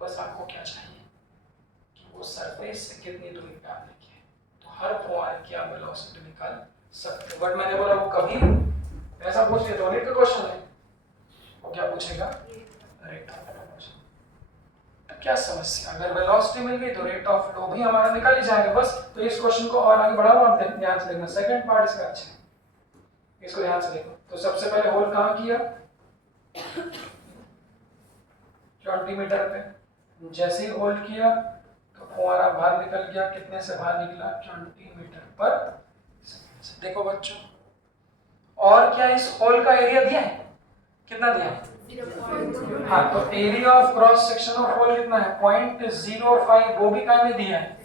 बस आपको क्या चाहिए कि वो सरफेस से कितनी दूरी पे आने की है। तो हर फुहारे की आप वेलोसिटी निकाल सकते हो। बट मैंने बोला वो कभी ऐसा पूछ लिया तो रेट का क्वेश्चन है, वो क्या पूछेगा? Rate of flow. क्या समस्या? अगर वेलोसिटी मिल गई तो रेट ऑफ फ्लो भी हमारा निकल ही जाएगा। बस तो इस क्वेश्चन को और आगे बढ़ा मानते हैं। ध्यान से देखना, सेकंड पार्ट इसका अच्छा है, इसको ध्यान से देखो। तो सबसे पहले होल कहाँ किया? 20 मीटर पे। जैसे ही होल्ड किया तो फुहारा बाहर निकल गया। कितने से बाहर निकला? 20 मीटर पर सेकंड। देखो बच्चों, और क्या इस होल का एरिया दिया है? कितना दिया है? हाँ, तो area of cross section of hole कितना है? 0.05। वो भी काय में दिया है?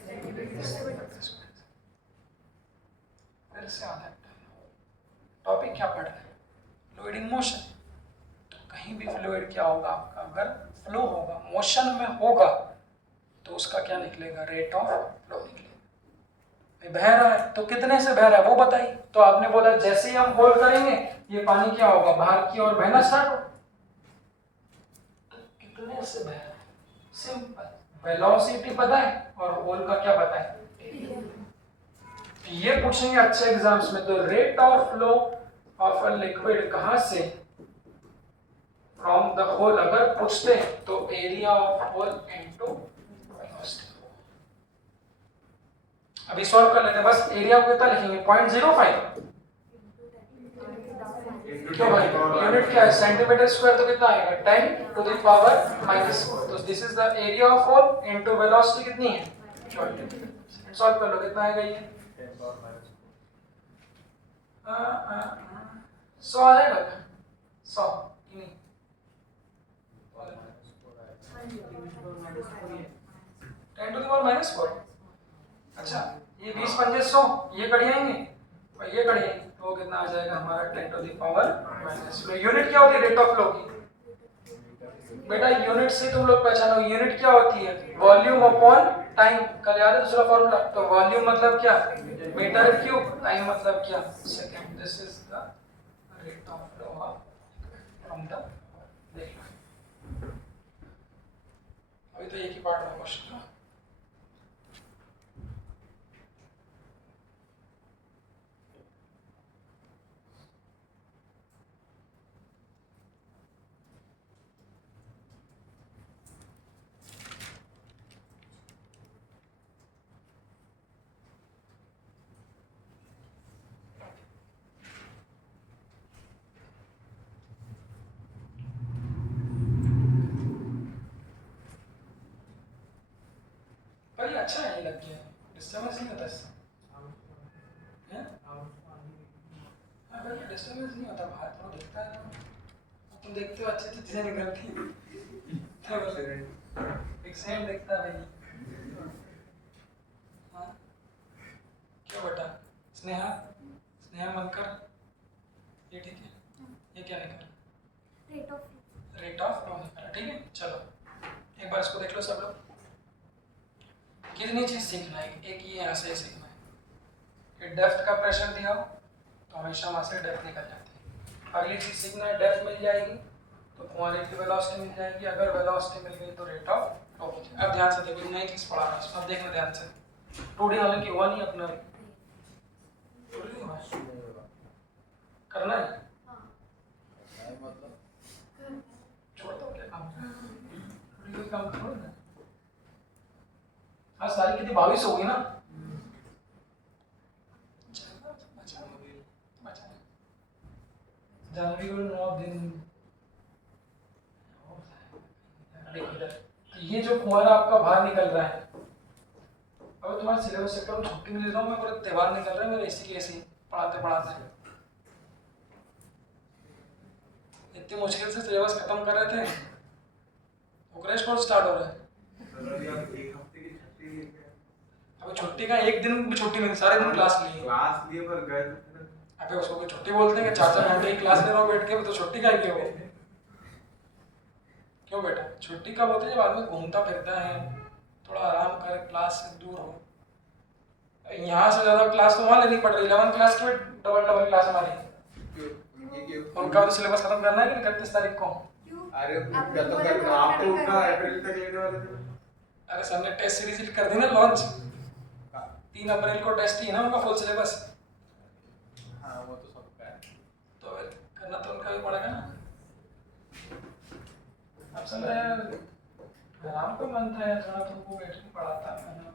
फिर से आधा टॉपिक क्या पढ़ रहे हैं? Fluid in motion. तो कहीं भी फ्लूइड क्या होगा आपका? अगर फ्लो होगा, मोशन में होगा, तो उसका क्या निकलेगा? रेट ऑफ फ्लो निकलेगा। बह रहा है तो कितने से बह रहा है वो बताइए। तो आपने बोला जैसे ही हम होल करेंगे ये पानी क्या होगा? बाहर की ओर बहना स्टार्ट हो। तो कितने से बह रहा है? सिंपल, वेलोसिटी पता है और होल का क्या पता है? ये पूछेंगे अच्छे एग्जाम्स में। तो rate of flow of a liquid कहां से? From the hole. अगर पूछते तो area of hole into velocity. अभी सॉल्व कर लेते हैं। बस एरिया को कितना लिखेंगे? 0.05। क्यों भाई? यूनिट क्या है? Centimetre square. तो कितना आएगा? 10 टू द पावर -4। तो this is the area of hole into velocity कितनी है? 20। सॉल्व कर लो, कितना आएगा ये? 10⁻⁴। 100 आ जाएगा। 100 कि नहीं? Ten to the power -4। अच्छा, ये 20 पंजे 100, ये कड़ी आएंगे और ये कड़ी आएंगे, तो वो कितना आ जाएगा हमारा 10 टू द पावर -4। यूनिट क्या होती है रेट ऑफ फ्लो की? बेटा यूनिट से तुम लोग पहचानो, यूनिट क्या होती है? Volume upon time. कल याद है दूसरा फॉर्मूला? तो वॉल्यूम मतलब क्या? Metre cube. टाइम मतलब क्या? Second. This is the rate of flow from the. देखो अभी तो एक ही पार्ट में क्वेश्चन था। पर ये अच्छा है, ये लग गया, डिस्टर्बेंस नहीं होता इससे। हैं? हाँ भाई डिस्टर्बेंस नहीं होता, बाहर तो दिखता है ना। तुम देखते हो अच्छी अच्छी चीजें निकलती हैं। एक सेम दिखता है भाई। हाँ क्यों बेटा? स्नेहा, स्नेहा मनकर, ये ठीक है? ये क्या निकला? रेट ऑफ फ्लो निकला, ठीक है। चलो एक बार इसको देख लो सब लोग। कितनी चीज सीखना है? एक ये यहाँ से सीखना है कि डेप्थ का प्रेशर दिया हो तो हमेशा वहाँ से डेप्थ निकल जाती है। अगली चीज सीखना है, डेप्थ मिल जाएगी तो फुहारे की वेलोसिटी मिल जाएगी, अगर वेलोसिटी मिल गई तो रेट ऑफ फ्लो। अब ध्यान से देखो, नई चीज पढ़ा रहा हूँ, अब देखना ध्यान से। 2D हालांकि हुआ नहीं अपना, 2D हुआ करना है, छोड़ दो क्या काम, 2D काम करो ना। आज तारीख कितनी? 22 होगी ना? जनवरी को 9 दिन। ये जो फुहारा आपका बाहर निकल रहा है, अब तुम्हारे सिलेबस से कल छुट्टी मिल रहा हूँ मैं, पूरे त्योहार निकल रहे हैं मेरे इसी के ऐसे पढ़ाते पढ़ाते। इतनी मुश्किल से सिलेबस खत्म कर रहे थे, क्रैश कोर्स स्टार्ट हो रहा है। अब छुट्टी का एक दिन भी छुट्टी नहीं, सारे दिन क्लास लिए पर गए। अबे उसको कोई छुट्टी बोलते हैं? 4-4 घंटे की क्लास ले रहा हूँ बैठ के, तो छुट्टी का क्यों? क्यों बेटा? छुट्टी कब होती है? जब आदमी घूमता फिरता है, थोड़ा आराम करे, क्लास से दूर हो। यहाँ से ज़्यादा क्लास तो वहाँ लेनी पड़ रही है। 11 क्लास की डबल क्लास हमारी। उनका तो सिलेबस खत्म करना है कि 31 तारीख को। अरे अप्रैल तक लेने वाले थे। अरे सर ने टेस्ट सीरीज कर दी ना लॉन्च, 3 अप्रैल को टेस्ट ही है ना उनका फुल सिलेबस। हाँ वो तो सबका है, तो करना तो उनका भी पड़ेगा ना। अब चल रहा है, आराम को मन था यार, थोड़ा तुमको बैठ के पढ़ाता मैं ना।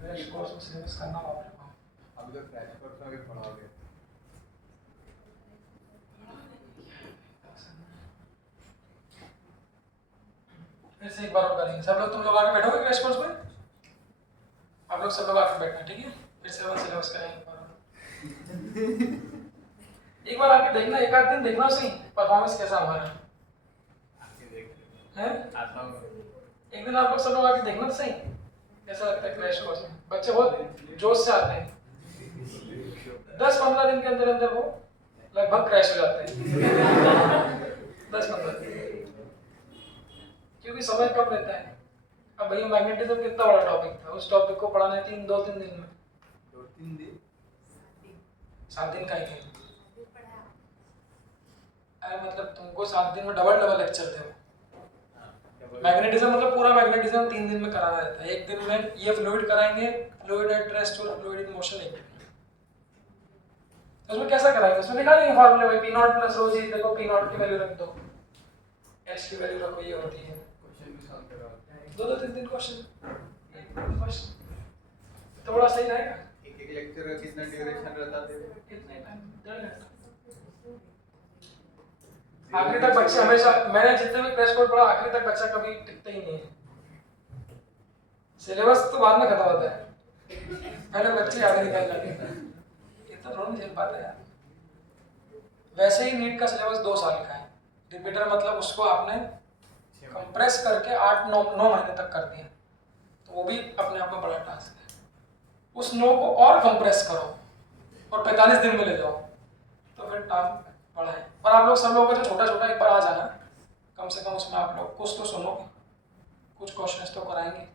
क्रैश कोर्स में सिलेबस करना बाप रे बाप। अभी तो क्रैश कोर्स में भी पढ़ाओगे। फिर से एक बार और करेंगे सब लोग, तुम लोग आके बैठोगे क्रैश कोर्स में? आप लोग सब लोग आके बैठना, ठीक है? फिर से सिलेबस करेंगे। एक बार आके देखना, एक आध दिन देखना सही परफॉर्मेंस कैसा हमारा है। एक दिन आप लोग सब लोग आके देखना तो सही कैसा लगता है क्रैश कोर्स में। बच्चे बहुत जोश से आते हैं, 10-15 दिन के अंदर अंदर वो लगभग क्रैश हो जाते हैं। 10-15 दिन, क्योंकि समय कम रहता है। अब भैया मैग्नेटिज्म कितना बड़ा टॉपिक था, उस टॉपिक को पढ़ाना है 2-3 दिन में। 2-3 दिन? 7 दिन का ही है। अरे मतलब तुमको 7 दिन में डबल लेक्चर थे। मैग्नेटिज्म मतलब पूरा मैग्नेटिज्म 3 दिन में कराना रहता है। एक दिन में ये फ्लूइड कराएंगे, फ्लूइड एट रेस्ट और फ्लूइड इन मोशन। एक दिन उसमें कैसा कराएंगे? उसमें लिखा नहीं है फॉर्मूला में P0 प्लस रो जी। देखो P0 की वैल्यू रख दो, H की वैल्यू रखो, ये होती है। क्वेश्चन भी सॉल्व करवाओ। 2-3 क्वेश्चन, थोड़ा सही रहेगा। एक लेक्चर का कितना ड्यूरेशन रहता है? कितने टाइम? 1.5 घंटा। आखिरी तक बच्चे हमेशा, मैंने जितने भी क्रैश कोर्स पढ़ा, आखिरी तक बच्चा कभी टिकता ही नहीं है। सिलेबस तो बाद में खत्म होता है, पहले बच्चे आगे निकल जाते हैं। इतना थोड़ा नहीं झेल पाते यार। वैसे ही नीट का सिलेबस 2 साल का है, रिपीटर मतलब उसको आपने कंप्रेस करके 8-9 महीने तक कर दिया, तो वो भी अपने आप में बड़ा टास्क है। उस 9 को और कंप्रेस करो और 45 दिन में ले जाओ, तो फिर टाइम बड़ा है। पर आप लोग सब लोगों का जो छोटा छोटा एक बार आ जाना, कम से कम उसमें आप लोग कुछ तो सुनोगे, कुछ क्वेश्चंस तो कराएंगे।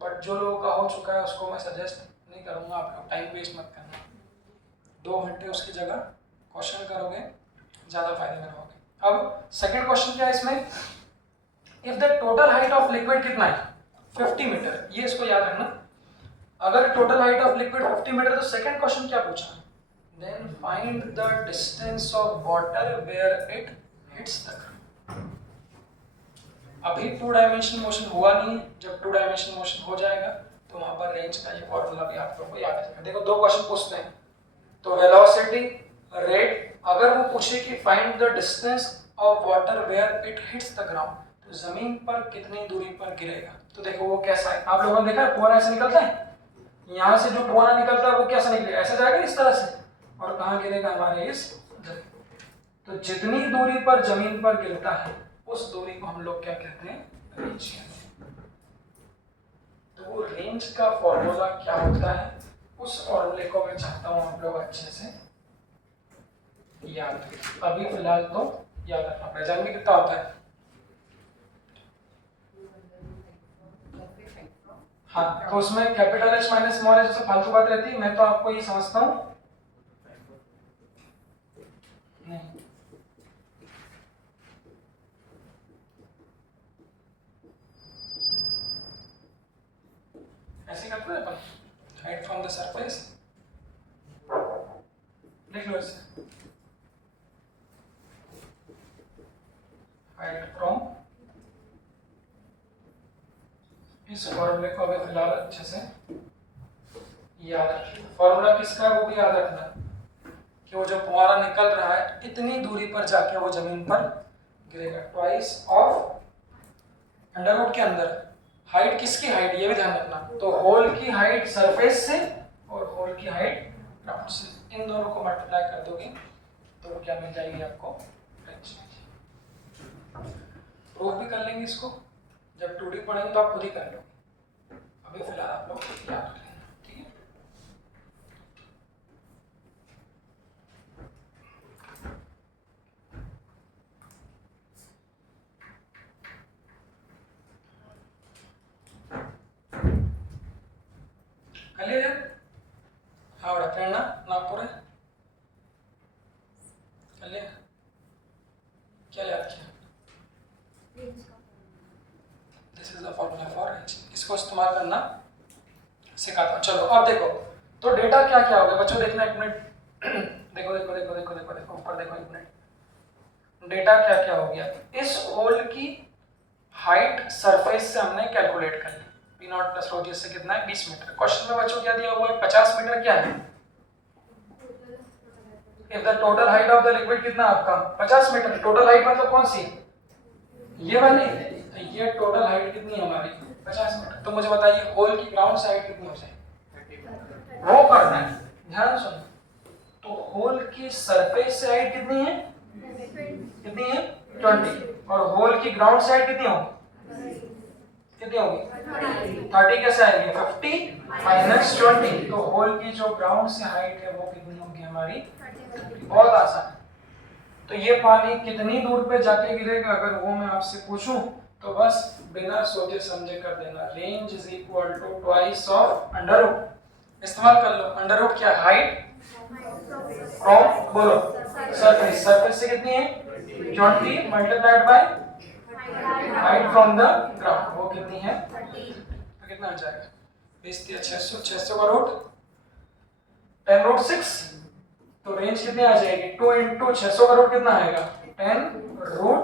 बट जो लोगों का हो चुका है उसको मैं सजेस्ट नहीं करूँगा, आप लोग टाइम वेस्ट मत करना। 2 घंटे उसकी जगह क्वेश्चन करोगे, ज़्यादा फायदे में रहोगे। अब सेकंड क्वेश्चन क्या है इसमें, if the total height of liquid कितना है 50 मीटर, ये इसको याद रखना। अगर total height of liquid 50 metre तो सेकंड क्वेश्चन क्या पूछा, then find the distance of water where it hits the ground. अभी 2 डायमेंशन मोशन हुआ नहीं है, जब 2 डायमेंशन मोशन हो जाएगा तो वहां पर रेंज का ये फॉर्मूला भी आप लोगों को याद आ जाएगा। देखो 2 क्वेश्चन पूछते हैं, तो वेलोसिटी, रेट, अगर वो पूछे कि find the distance of water where it hits the ground, तो जमीन पर कितनी दूरी पर गिरेगा। तो देखो वो कैसा है, आप लोगों ने देखा है फुहारा ऐसे निकलता है, यहाँ से जो फुहारा निकलता है वो कैसा निकलेगा, ऐसा जाएगा इस तरह से, और कहाँ गिरेगा हमारे इस जमीन। तो जितनी दूरी पर जमीन पर गिरता है उस दूरी को हम लोग क्या कहते हैं, रेंज कहते हैं। तो वो रेंज का फॉर्मूला क्या होता है, उस फॉर्मूले को मैं चाहता हूँ आप लोग अच्छे से याद रखें। अभी फिलहाल तो याद रखना पड़ेगा। जानवी कितना होता है, हाँ, तो उसमें capital H minus small H से फालतू बात रहती है, मैं तो आपको ये समझता हूँ नहीं, ऐसे करते हैं अपन, हाइट फ्रॉम द सरफेस, लिख लो इसे, हाइट फ्रॉम, इस फॉर्मूले को अभी फिलहाल अच्छे से याद रखिए। फॉर्मूला किसका है वो भी याद रखना, कि वो जो फुहारा निकल रहा है इतनी दूरी पर जाके वो जमीन पर गिरेगा, ट्वाइस ऑफ अंडर रूट के अंदर हाइट, किसकी हाइट ये भी ध्यान रखना, तो होल की हाइट सरफेस से और होल की हाइट ग्राउंड से, इन दोनों को मल्टीप्लाई कर दोगे तो वो क्या मिल जाएगी आपको, रेंज। प्रूफ भी कर लेंगे इसको, जब 2D पढ़ेंगे तो आप खुद ही कर लोगे। अभी फिलहाल आप लोग याद रख लेना, ठीक है। कर लिया यार, हावड़ा प्रेरणा नागपुर है, कर लिया, क्या याद किया, this is the formula for range, इसको इस्तेमाल करना सिखाता हूँ। चलो अब देखो, तो डेटा क्या क्या हो गया बच्चों, देखना एक मिनट, देखो देखो देखो देखो देखो देखो ऊपर देखो एक मिनट, डेटा क्या क्या हो गया। इस होल की हाइट सरफेस से हमने कैलकुलेट कर ली, पी नॉट प्लस रो जी से कितना है 20 मीटर। क्वेश्चन में बच्चों क्या दिया हुआ है 50 मीटर, क्या है, if the total height of the liquid कितना आपका 50 मीटर, टोटल हाइट मतलब कौन सी, ये वाली, तो ये टोटल हाइट कितनी है हमारी 50 मीटर। तो मुझे बताइए होल की ग्राउंड से हाइट कितनी हो जाएगी, वो करना है, ध्यान सुनो। तो होल की सरफेस से हाइट कितनी है, कितनी है 20, और होल की ग्राउंड से हाइट कितनी होगी, कितनी होगी 30, कैसे आएगी 50 माइनस 20, तो होल की जो ग्राउंड से हाइट है वो कितनी होगी हमारी, बहुत आसान। तो ये पानी कितनी दूर पे जाके गिरेगा अगर वो मैं आपसे पूछूं, तो बस बिना सोचे समझे कर देना, range is equal to twice of under root, इस्तेमाल कर लो। अंडर रूट क्या, हाइट फ्रॉम, बोलो सरफेस, सरफेस से कितनी है 20 multiplied by height from the ground, वो कितनी है, तो कितना आ जाएगा 20 या 600, 600 का रूट 10 रूट 6, तो रेंज कितनी आ जाएगी 2 इंटू 600 का रूट कितना आएगा 10 रूट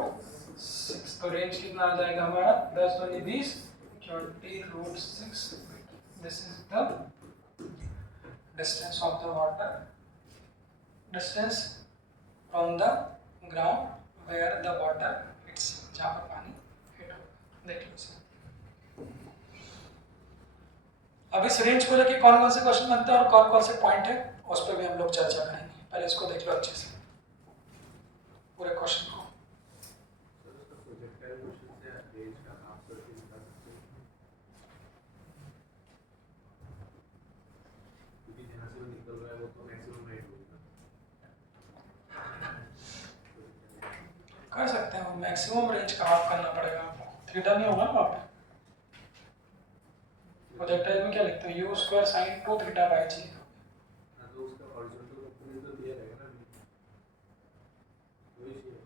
6, तो रेंज कितना आ जाएगा हमारा 10 दूनी 20, 20 root 6, this is the distance of the water, distance from the ground where the water hits, जहाँ पर पानी हिट हो। देख लो अब इस रेंज को लेके कौन कौन से क्वेश्चन बनते हैं और कौन कौन से पॉइंट है उस पर भी हम लोग चर्चा करेंगे। पहले इसको देख लो अच्छे से, पूरे क्वेश्चन को। सर उसका प्रोजेक्टाइल क्वेश्चन से रेंज का नाप करके बता सकते हैं, क्योंकि जहाँ से वो निकल रहा है वो तो मैक्सिमम हाइट होगी ना। कर सकते हैं, मैक्सिमम रेंज का हाफ करना पड़ेगा आपको, थीटा नहीं होगा ना वहाँ पे। प्रोजेक्टाइल में क्या लिखते हो, u square sine 2 theta by g. हाँ तो उसका हॉरिजॉन्टल कंपोनेंट तो दिया रहेगा ना, वही चीज़ है।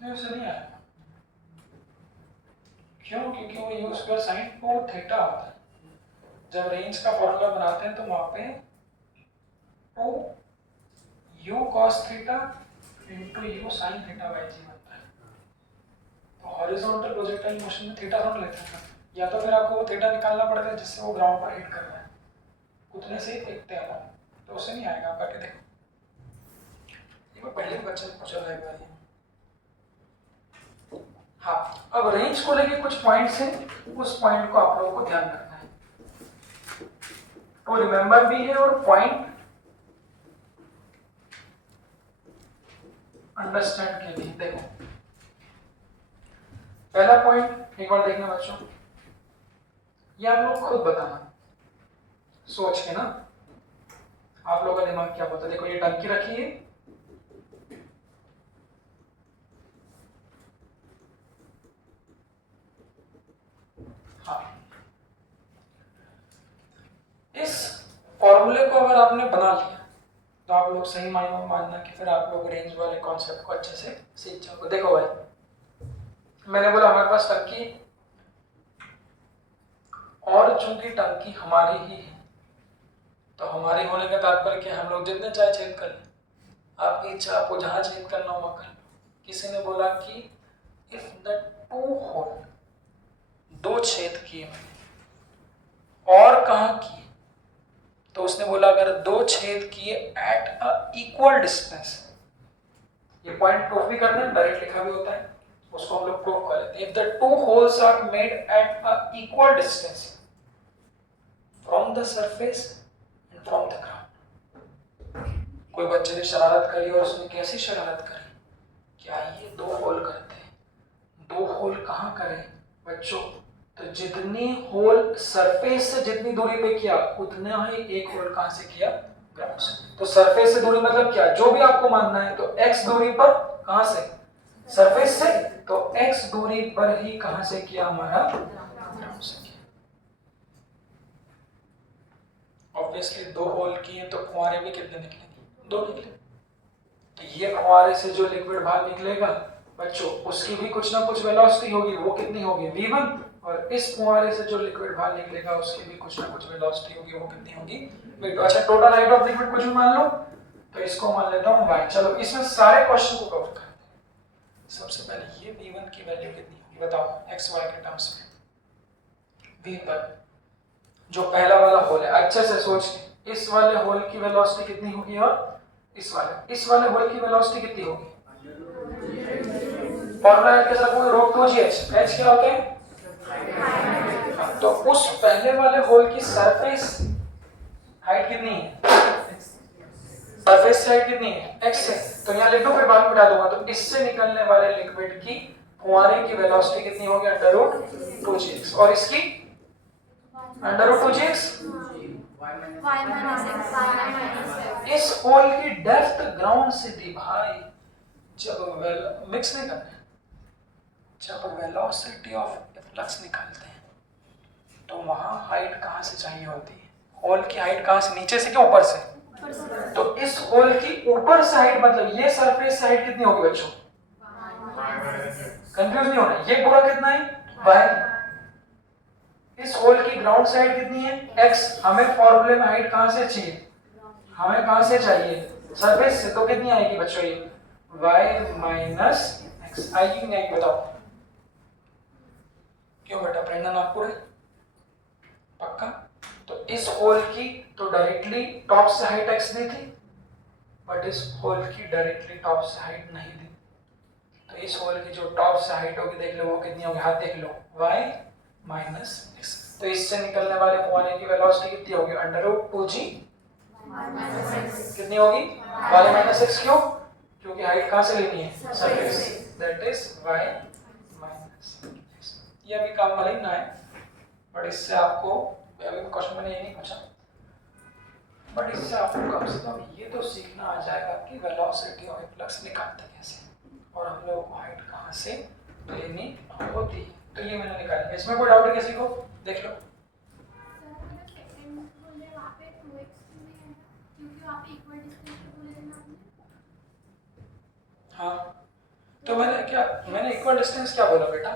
नहीं उसे नहीं आएगा, क्यों? क्योंकि वो यू स्क्वायर साइन 2 थीटा होता है। जब रेंज का फॉर्मूला बनाते हैं तो वहाँ पे 2 u cos theta into u sine theta by g बनता है। तो हॉरिजॉन्टल प्रोजेक्टाइल मोशन में थीटा थोड़ा लेते हैं, या तो फिर आपको वो थीटा निकालना पड़ेगा जिससे वो ग्राउंड पर हिट कर रहा है, उतने से ही देखते हैं हम, तो उसे नहीं आएगा। आप करके देखो, ये मैं पहले बच्चे ने पूछा था एक बार। हाँ, अब रेंज को लेके कुछ पॉइंट्स हैं, उस पॉइंट को आप लोगों को ध्यान रखना है, तो रिमेंबर भी है और पॉइंट अंडरस्टैंड के लिए। देखो पहला पॉइंट एक बार देखना बच्चों, ये आप लोग खुद बताना सोच के ना, आप लोगों का दिमाग क्या बोलता है। देखो ये टंकी रखी है, हाँ, इस फॉर्मूले को अगर आपने बना लिया तो आप लोग सही मायनों में मानना कि फिर आप लोग रेंज वाले कॉन्सेप्ट को अच्छे से सीख जाओगे। देखो भाई, मैंने बोला हमारे पास टंकी, और चूंकि टंकी हमारी ही है तो हमारे होने का तात्पर्य क्या, हम लोग जितने चाहे छेद कर लें, आपकी इच्छा, आपको जहां छेद करना हो कर लो। किसी ने बोला कि इफ द 2 होल, 2 छेद किए मैंने, और कहां किए, तो उसने बोला अगर 2 छेद किए एट अ इक्वल डिस्टेंस, ये पॉइंट प्रूफ भी करना है, डायरेक्ट लिखा भी होता है, उसको हम लोग प्रूफ कर लेते हैं। If the 2 holes are made at a equal distance from the surface and from the ground. कोई बच्चे ने शरारत करी, और उसने कैसी शरारत करी, क्या ये 2 होल करते हैं, 2 होल कहां करें बच्चों, तो जितनी होल सरफेस से जितनी दूरी पे किया उतना ही एक होल कहां से किया, ग्राउंड से। तो सरफेस से दूरी मतलब क्या, जो भी आपको मानना है, तो x दूरी पर, कहां से, सरफेस से, तो x दूरी पर ही कहां से किया, हमारा ग्राउंड से किया। ऑब्वियसली 2 होल किए तो फुहारे भी कितने निकलेंगे, 2 निकले। तो ये फुहारे से जो लिक्विड बाहर निकलेगा बच्चों, उसकी भी कुछ ना कुछ वेलोसिटी होगी, वो कितनी होगी, v1, और इस फुहारे से जो लिक्विड बाहर निकलेगा उसकी भी कुछ ना कुछ वेलोसिटी होगी, वो कितनी होगी, v2। अच्छा, टोटल हाइट ऑफ लिक्विड कुछ भी मान लो, तो इसको मान लेता हूं y। चलो इसमें सारे क्वेश्चन को कवर करते हैं। सबसे पहले ये v1 की वैल्यू कितनी होगी बताओ, x y के टर्म्स में। v1 जो पहला वाला होल है, अच्छे से सोच के, इस वाले होल की वेलोसिटी कितनी होगी, और इस वाले होल की वेलोसिटी कितनी होगी, फॉर्मूला ऐड कर सकोगे, ρ2gh, h क्या होता है, तो उस पहले वाले होल की सरफेस हाइट कितनी है, सरफेस हाइट कितनी है, x है, तो यहाँ लिख दो, फिर बाद में बिठा दूंगा। तो इससे निकलने वाले लिक्विड की फुहारे की वेलोसिटी कितनी होगी, √2gx, और इसकी √2gx। इस होल की डेप्थ ग्राउंड से दी भाई, जब मिक्स नहीं करना है, जब वेलोसिटी ऑफ फ्लक्स निकालते हैं तो वहां हाइट कहां से चाहिए होती है, होल की हाइट कहां से, नीचे से क्या ऊपर से, तो इस होल की ऊपर से हाइट मतलब ये सरफेस हाइट कितनी होगी बच्चों, कंफ्यूज नहीं होना, ये पूरा कितना है, y। इस होल की ग्राउंड साइड कितनी है, x। हमें फॉर्मूले में हाइट कहां से चाहिए, हमें कहां से चाहिए, सरफेस से, तो कितनी आएगी बच्चों, ये y माइनस x आएगी कि नहीं आएगी बताओ। क्यों बेटा, प्रेरणा नागपुर है पक्का। तो इस होल की तो डायरेक्टली टॉप से हाइट x दी थी, बट इस होल की डायरेक्टली टॉप से हाइट नहीं दी, तो इस होल की जो टॉप से हाइट होगी देख लो वो कितनी होगी, हाथ देख लो, y माइनस x। तो इससे निकलने वाले फुआरे की वेलोसिटी कितनी होगी, √2g कितनी होगी, y माइनस x। क्यों? क्योंकि हाइट कहाँ से लेनी है, surface, that is y minus x। ये अभी काम वाला ही ना है, बट इससे आपको अभी क्वेश्चन मैंने ये नहीं पूछा, बट इससे आपको कम से कम ये तो सीखना आ जाएगा कि वेलोसिटी और फ्लक्स निकालते कैसे और हम लोग को हाइट कहाँ से लेनी होती है। तो ये मैंने निकाली। इसमें कोई डाउट है किसी को, देख लो। हाँ तो मैंने इक्वल डिस्टेंस क्या बोला बेटा,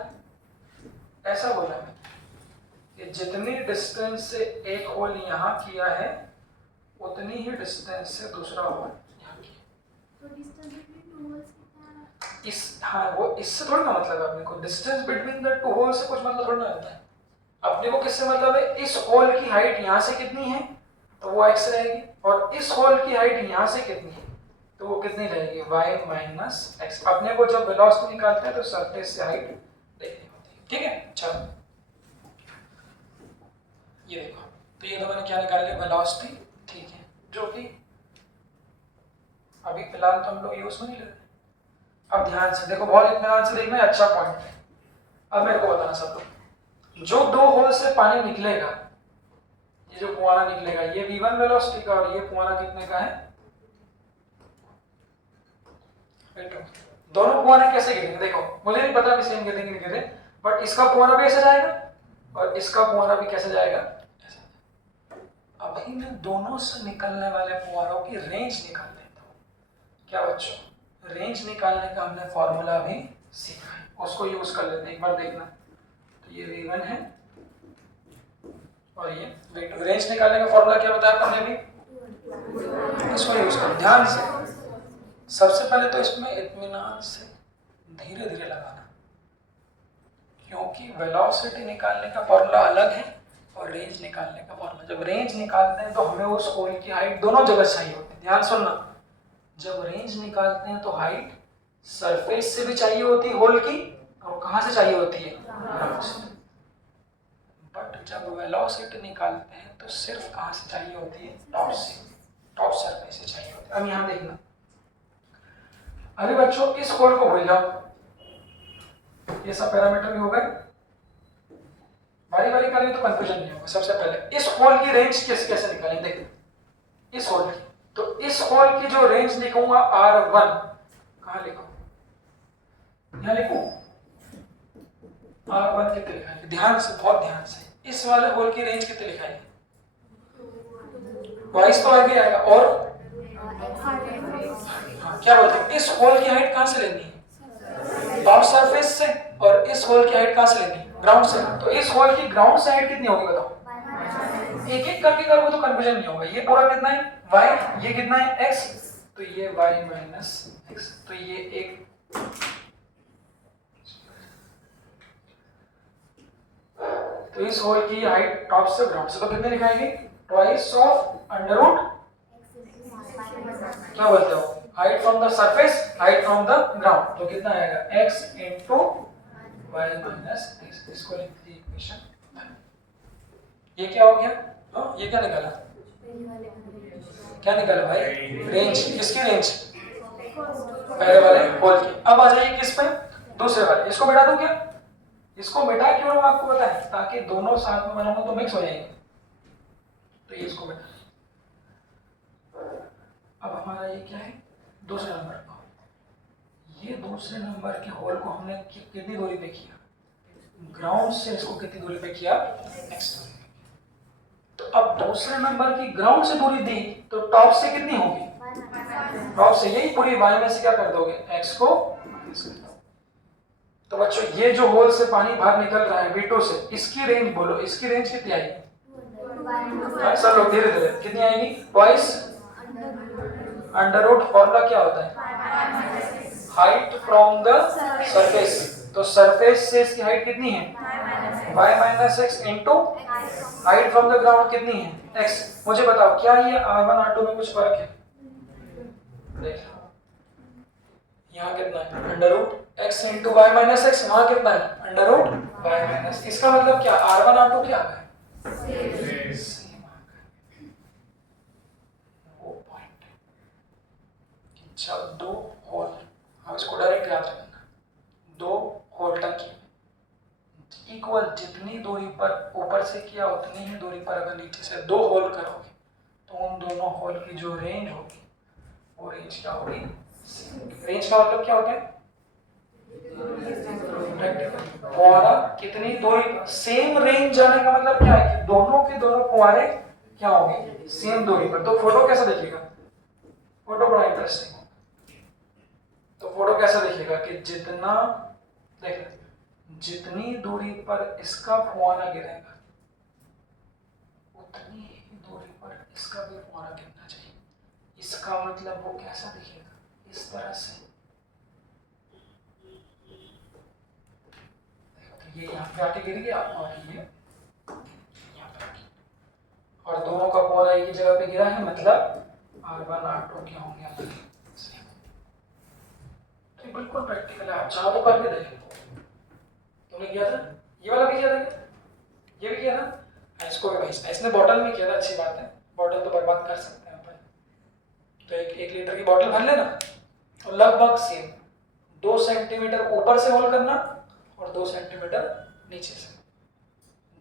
ऐसा बोला मैं कि जितनी डिस्टेंस से एक होल यहाँ किया है उतनी ही डिस्टेंस से दूसरा होल यहाँ किया। तो डिस्टेंस बिटवीन टू होल्स कितना है? हाँ वो इससे थोड़ा ना मतलब है अपने को, distance between the two hole से कुछ मतलब थोड़ा ना होता है। अपने को किससे मतलब है, इस होल की हाइट यहाँ से कितनी है तो वो x रहेगी, और इस होल की हाइट यहाँ से कितनी है तो वो कितनी रहेगी, y माइनस x। अपने को जब वेलोसिटी निकालते हैं तो सरफेस से हाइट देखनी होती है। ठीक है, चलो ये देखो, तो ये तो मैंने क्या निकाल लिया, वेलोसिटी, ठीक है, जो कि अभी फिलहाल तो हम लोग यूज में नहीं ले रहे। अब ध्यान से देखो, बहुत इत्मीनान से देखना है, अच्छा पॉइंट है। अब मेरे को बताना सब लोग, जो दो होल से पानी निकलेगा, ये जो फुआरा निकलेगा ये v1 वेलोसिटी का और ये फुआरा कितने का है, दोनों फुआरे कैसे गिरेंगे देखो, मुझे नहीं पता भी सेम गिरेंगे नहीं गिरे, बट इसका फुआरा भी ऐसे जाएगा और इसका फुआरा भी कैसे जाएगा ऐसे। अभी मैं दोनों से निकलने वाले फुआरों की रेंज निकाल लेता हूँ। क्या बच्चों, रेंज निकालने का हमने फॉर्मूला भी सीखा है, उसको यूज कर लेते हैं, एक बार देखना। तो ये v1 है और ये v2। रेंज निकालने का फॉर्मूला क्या बताया हमने अभी, इसको यूज करो ध्यान से। सबसे पहले तो इसमें इत्मीनान से धीरे धीरे लगाना, क्योंकि वेलोसिटी निकालने का फॉर्मूला अलग है और रेंज निकालने का फॉर्मूला। जब रेंज निकालते हैं तो हमें उस होल की हाइट दोनों जगह चाहिए होती है। ध्यान सुनना, जब रेंज निकालते हैं तो हाइट सरफेस से भी चाहिए होती है होल की, और कहाँ से चाहिए होती है, ग्राउंड से। बट जब वेलोसिटी निकालते हैं तो सिर्फ कहाँ से चाहिए होती है, टॉप से, टॉप सरफेस से चाहिए होती है। अब यहाँ देखना, अरे बच्चों इस होल को भूल जाओ, ये सब पैरामीटर भी हो गए, बारी बारी करेंगे तो कंफ्यूजन नहीं होगा। सबसे पहले इस होल की रेंज कैसे निकालेंगे, देखो इस होल की, तो इस होल की जो रेंज लिखूंगा R1, कहाँ लिखूं, यहाँ लिखूं R1 कितने लिखाएंगे, ध्यान से, बहुत ध्यान से। इस वाले होल की रेंज कितने लिखाएंगे, वाइस तो आगे आएगा, और हाँ, क्या बोलते हैं, इस होल की हाइट कहाँ से लेनी है, टॉप सरफेस से, और इस होल की हाइट कहाँ से लेनी है, ग्राउंड से। तो इस होल की ग्राउंड से हाइट कितनी होगी बताओ, एक एक करके करोगे तो कंफ्यूजन नहीं होगा। ये पूरा कितना है y, ये कितना है x, तो ये y माइनस x, तो ये एक, तो इस होल की हाइट टॉप से ग्राउंड से, तो कितने लिखाएंगे, ट्वाइस ऑफ अंडर रूट, क्या बोलते हो, height from the surface, height from the ground, तो कितना आएगा x into y minus x। इसको लिखते हैं इक्वेशन। ये क्या हो गया, तो ये क्या निकाला, क्या निकाला भाई, रेंज, किसकी रेंज, पहले वाले होल की। अब आ जाइए किस पे, दूसरे वाले। इसको मिटा दूं क्या, इसको मिटा क्यों रहा हूं आपको पता है, ताकि दोनों साथ में बनाऊंगा तो मिक्स हो जाएंगे, तो ये इसको मिटा। अब हमारा ये क्या है, दूसरे नंबर का, ये दूसरे नंबर के होल को हमने कितनी दूरी पे किया, ग्राउंड से इसको कितनी दूरी पे किया, x दूरी। तो अब दूसरे नंबर की ग्राउंड से दूरी दी तो टॉप से कितनी होगी, टॉप से, यही पूरी y में से क्या कर दोगे, x को माइनस कर दो। तो बच्चों ये जो होल से पानी बाहर निकल रहा है v2 से, इसकी रेंज बोलो, इसकी रेंज कितनी आएगी, सब लोग धीरे धीरे, कितनी आएगी, ट्वाइस अंडर रूट, फॉर्मूला क्या होता है, हाइट फ्रॉम द सरफेस, तो सरफेस से इसकी हाइट कितनी है, y minus x into height from the ground कितनी है, x। मुझे बताओ क्या ये R1 R2 में कुछ फर्क है, देखो यहाँ कितना है, under root x into Y minus X, वहां कितना है अंडर रूट वाई माइनस। इसका मतलब क्या R1 R2 क्या है सेम आ गया। वो पॉइंट जब दो होल, हम इसको डायरेक्ट याद रखना, दो होल टंकी इक्वल जितनी दूरी पर ऊपर से किया उतनी ही दूरी पर अगर नीचे से दो होल करोगे तो उन दोनों होल की जो रेंज होगी वो रेंज क्या होगी, रेंज का मतलब क्या होता है फुहारा कितनी दूरी, सेम रेंज जाने का मतलब क्या है कि दोनों के दोनों फुहारे क्या होंगे सेम दूरी पर। तो फोटो कैसा दिखेगा, फोटो बड़ा इंटरेस्टिंग होगा। तो फोटो कैसा दिखेगा कि जितना देख जितनी दूरी पर इसका फुहारा गिरेगा उतनी ही दूरी पर इसका भी फुहारा गिरना चाहिए। इसका मतलब वो कैसा दिखेगा, इस तरह से। तो ये यहाँ पे आके गिर गया और ये यहाँ पे आके, और दोनों का फुहारा एक ही जगह पे गिरा है, मतलब R1 R2 क्या होंगे अलग। तो बिल्कुल प्रैक्टिकल है, आप चाहो तो करके देखें। तुमने किया था ये वाला भी किया था क्या, ये भी किया था, इसको भी भाई इसने बॉटल में किया था, अच्छी बात है, बॉटल तो बर्बाद कर सकते हैं अपन। तो एक लीटर की बॉटल भर लेना और लगभग सेम 2 सेंटीमीटर ऊपर से होल करना और 2 सेंटीमीटर नीचे से।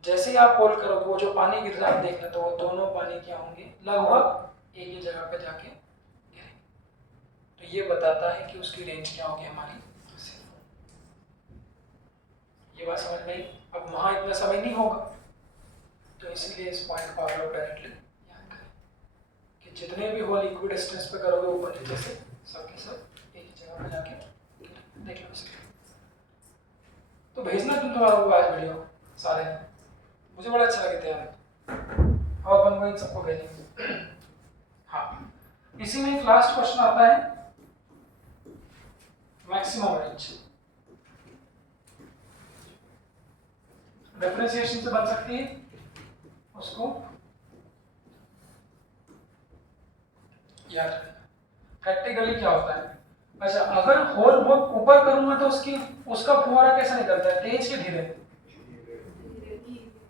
जैसे ही आप होल करोगे वो जो पानी गिर रहा है देखना, तो वो दोनों पानी क्या होंगे लगभग एक ही जगह पे जाके गिरेंगे। तो ये बताता है कि उसकी रेंज क्या होगी हमारी। ये बात समझ में आई। अब वहां इतना समय नहीं होगा तो इसीलिए इस पॉइंट को आप लोग डायरेक्टली याद करें कि जितने भी होल इक्वल डिस्टेंस पे करोगे ऊपर नीचे से सबके सब एक ही जगह पे जाके देख लो। तो भेजना तुम तुम्हारा वो आज वीडियो सारे, मुझे बड़ा अच्छा लगे थे यार, और अपन को इन सबको भेजेंगे। हाँ, इसी में एक लास्ट क्वेश्चन आता है मैक्सिमम रेंज। डिफरेंशिएशन से बन सकती है उसको याद रखना। प्रैक्टिकली क्या होता है, अच्छा अगर होल बहुत ऊपर करूंगा तो उसका फुहारा कैसा निकलता है, तेज के धीरे।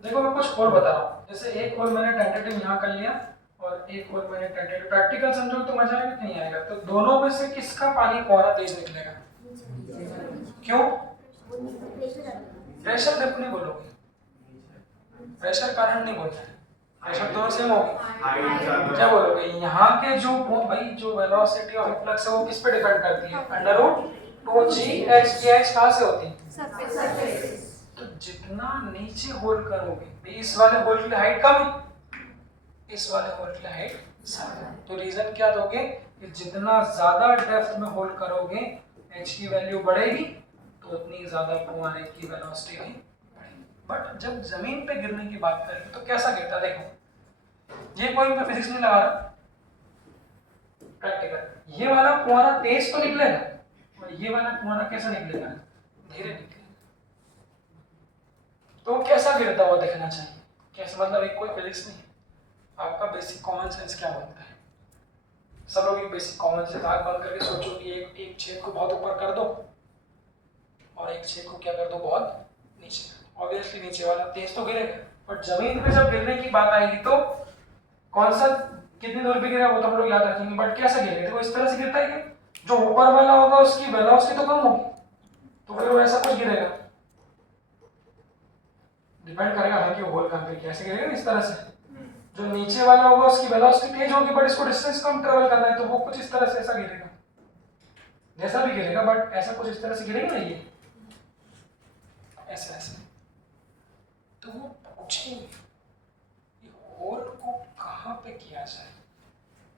देखो मैं कुछ होल बता रहा हूँ, जैसे एक होल मैंने टेंटेटिव यहाँ कर लिया और एक होल मैंने टेंटेटिव, प्रैक्टिकल समझो तो मजा आएगा नहीं आएगा। तो दोनों में से किसका पानी फुहारा तेज निकलेगा, क्यों, प्रेशर डिप नहीं बोलोगे, प्रेशर कारण नहीं बोलना है, प्रेशर दोनों सेम होगी। क्या बोलोगे, यहाँ के जो भाई जो वेलोसिटी ऑफ इन्फ्लक्स है वो किस पे डिपेंड करती है, अंडर रूट 2gh। ये h कहाँ से होती है, तो जितना नीचे होल करोगे इस वाले होल की हाइट कम है, इस वाले होल की हाइट ज्यादा। तो रीजन क्या दोगे कि जितना ज्यादा डेप्थ में होल करोगे h की वैल्यू बढ़ेगी तो उतनी ज्यादा फुहारे की वेलोसिटी भी बढ़ेगी। बट जब जमीन पे गिरने की बात करें तो कैसा गिरता है, देखो ये कोई मैं फिजिक्स नहीं लगा रहा, प्रैक्टिकल। ये वाला फुहारा तेज तो निकलेगा और ये वाला फुहारा कैसा निकलेगा, धीरे निकलेगा। तो कैसा गिरता हुआ देखना चाहिए, कैसा मतलब एक कोई फिजिक्स नहीं, आपका बेसिक कॉमन सेंस क्या बोलता है। सब लोग एक बेसिक कॉमन सेंस आंख बंद करके सोचो कि एक छेद को बहुत ऊपर कर दो और एक छेद को क्या कर दो बहुत नीचे कर दो। ऑब्वियसली नीचे वाला तेज तो गिरेगा, बट जमीन पे जब गिरने की बात आएगी तो कौन सा कितनी दूर पे गिरेगा वो तो हम लोग याद रखेंगे, बट कैसा गिरेगा, देखो इस तरह से गिरता है क्या, जो ऊपर वाला होगा उसकी वेलोसिटी तो कम होगी तो फिर वो ऐसा कुछ गिरेगा, डिपेंड करेगा है कि वो होल कहां पे कैसे गिरेगा, इस तरह से। जो नीचे वाला होगा उसकी वेलोसिटी तेज होगी बट इसको डिस्टेंस कम ट्रेवल करना है तो वो कुछ इस तरह से ऐसा गिरेगा, जैसा भी गिरेगा बट ऐसा कुछ इस तरह से गिरेगा ना, ये ऐसा ऐसा। तो वो पूछेंगे कि होल को कहां पे किया जाए,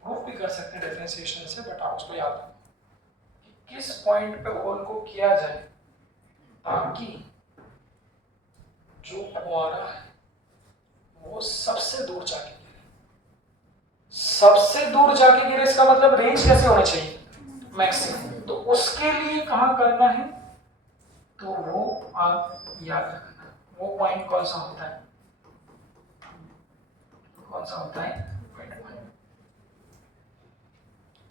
प्रूफ भी कर सकते हैं डिफरेंशिएशन से, बट आप उसको याद रखो कि किस पॉइंट पे होल को किया जाए ताकि जो फुहारा है वो सबसे दूर जाके गिरे। सबसे दूर जाके गिरे इसका मतलब रेंज कैसे होनी चाहिए, मैक्सिमम। तो उसके लिए कहां करना है, तो वो आप याद रखना, वो पॉइंट कौन सा होता है, कौन सा होता है,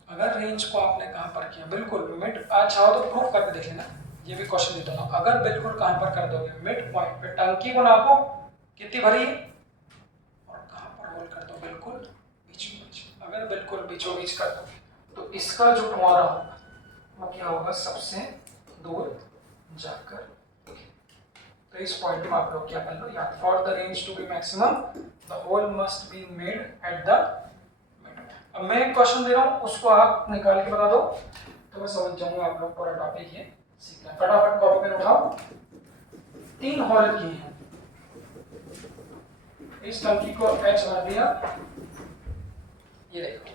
अगर रेंज को आपने कहां पर किया, बिल्कुल मिड आज चाहो तो प्रूफ करके देख लेना, ये भी क्वेश्चन देता हूँ, अगर बिल्कुल कहाँ पर कर दोगे, मिड पॉइंट पे टंकी को नापो कितनी भरी है और कहाँ पर होल कर दो, बिल्कुल बीचों बीच। अगर बिल्कुल बीचों बीच कर दोगे तो इसका जो तुम्हारा होगा वो क्या होगा, सबसे दूर जाकर। तो इस पॉइंट में आप लोग क्या कर लो याद, for the range to be maximum the hole must be made at the mid. अब मैं एक क्वेश्चन दे रहा हूँ, उसको आप निकाल के बता दो तो मैं समझ जाऊंगा आप लोग पूरा टॉपिक ये सीखना है। फटाफट कॉपी पेन उठाओ। 3 होल किए हैं, इस टंकी को एच भर दिया, ये देखो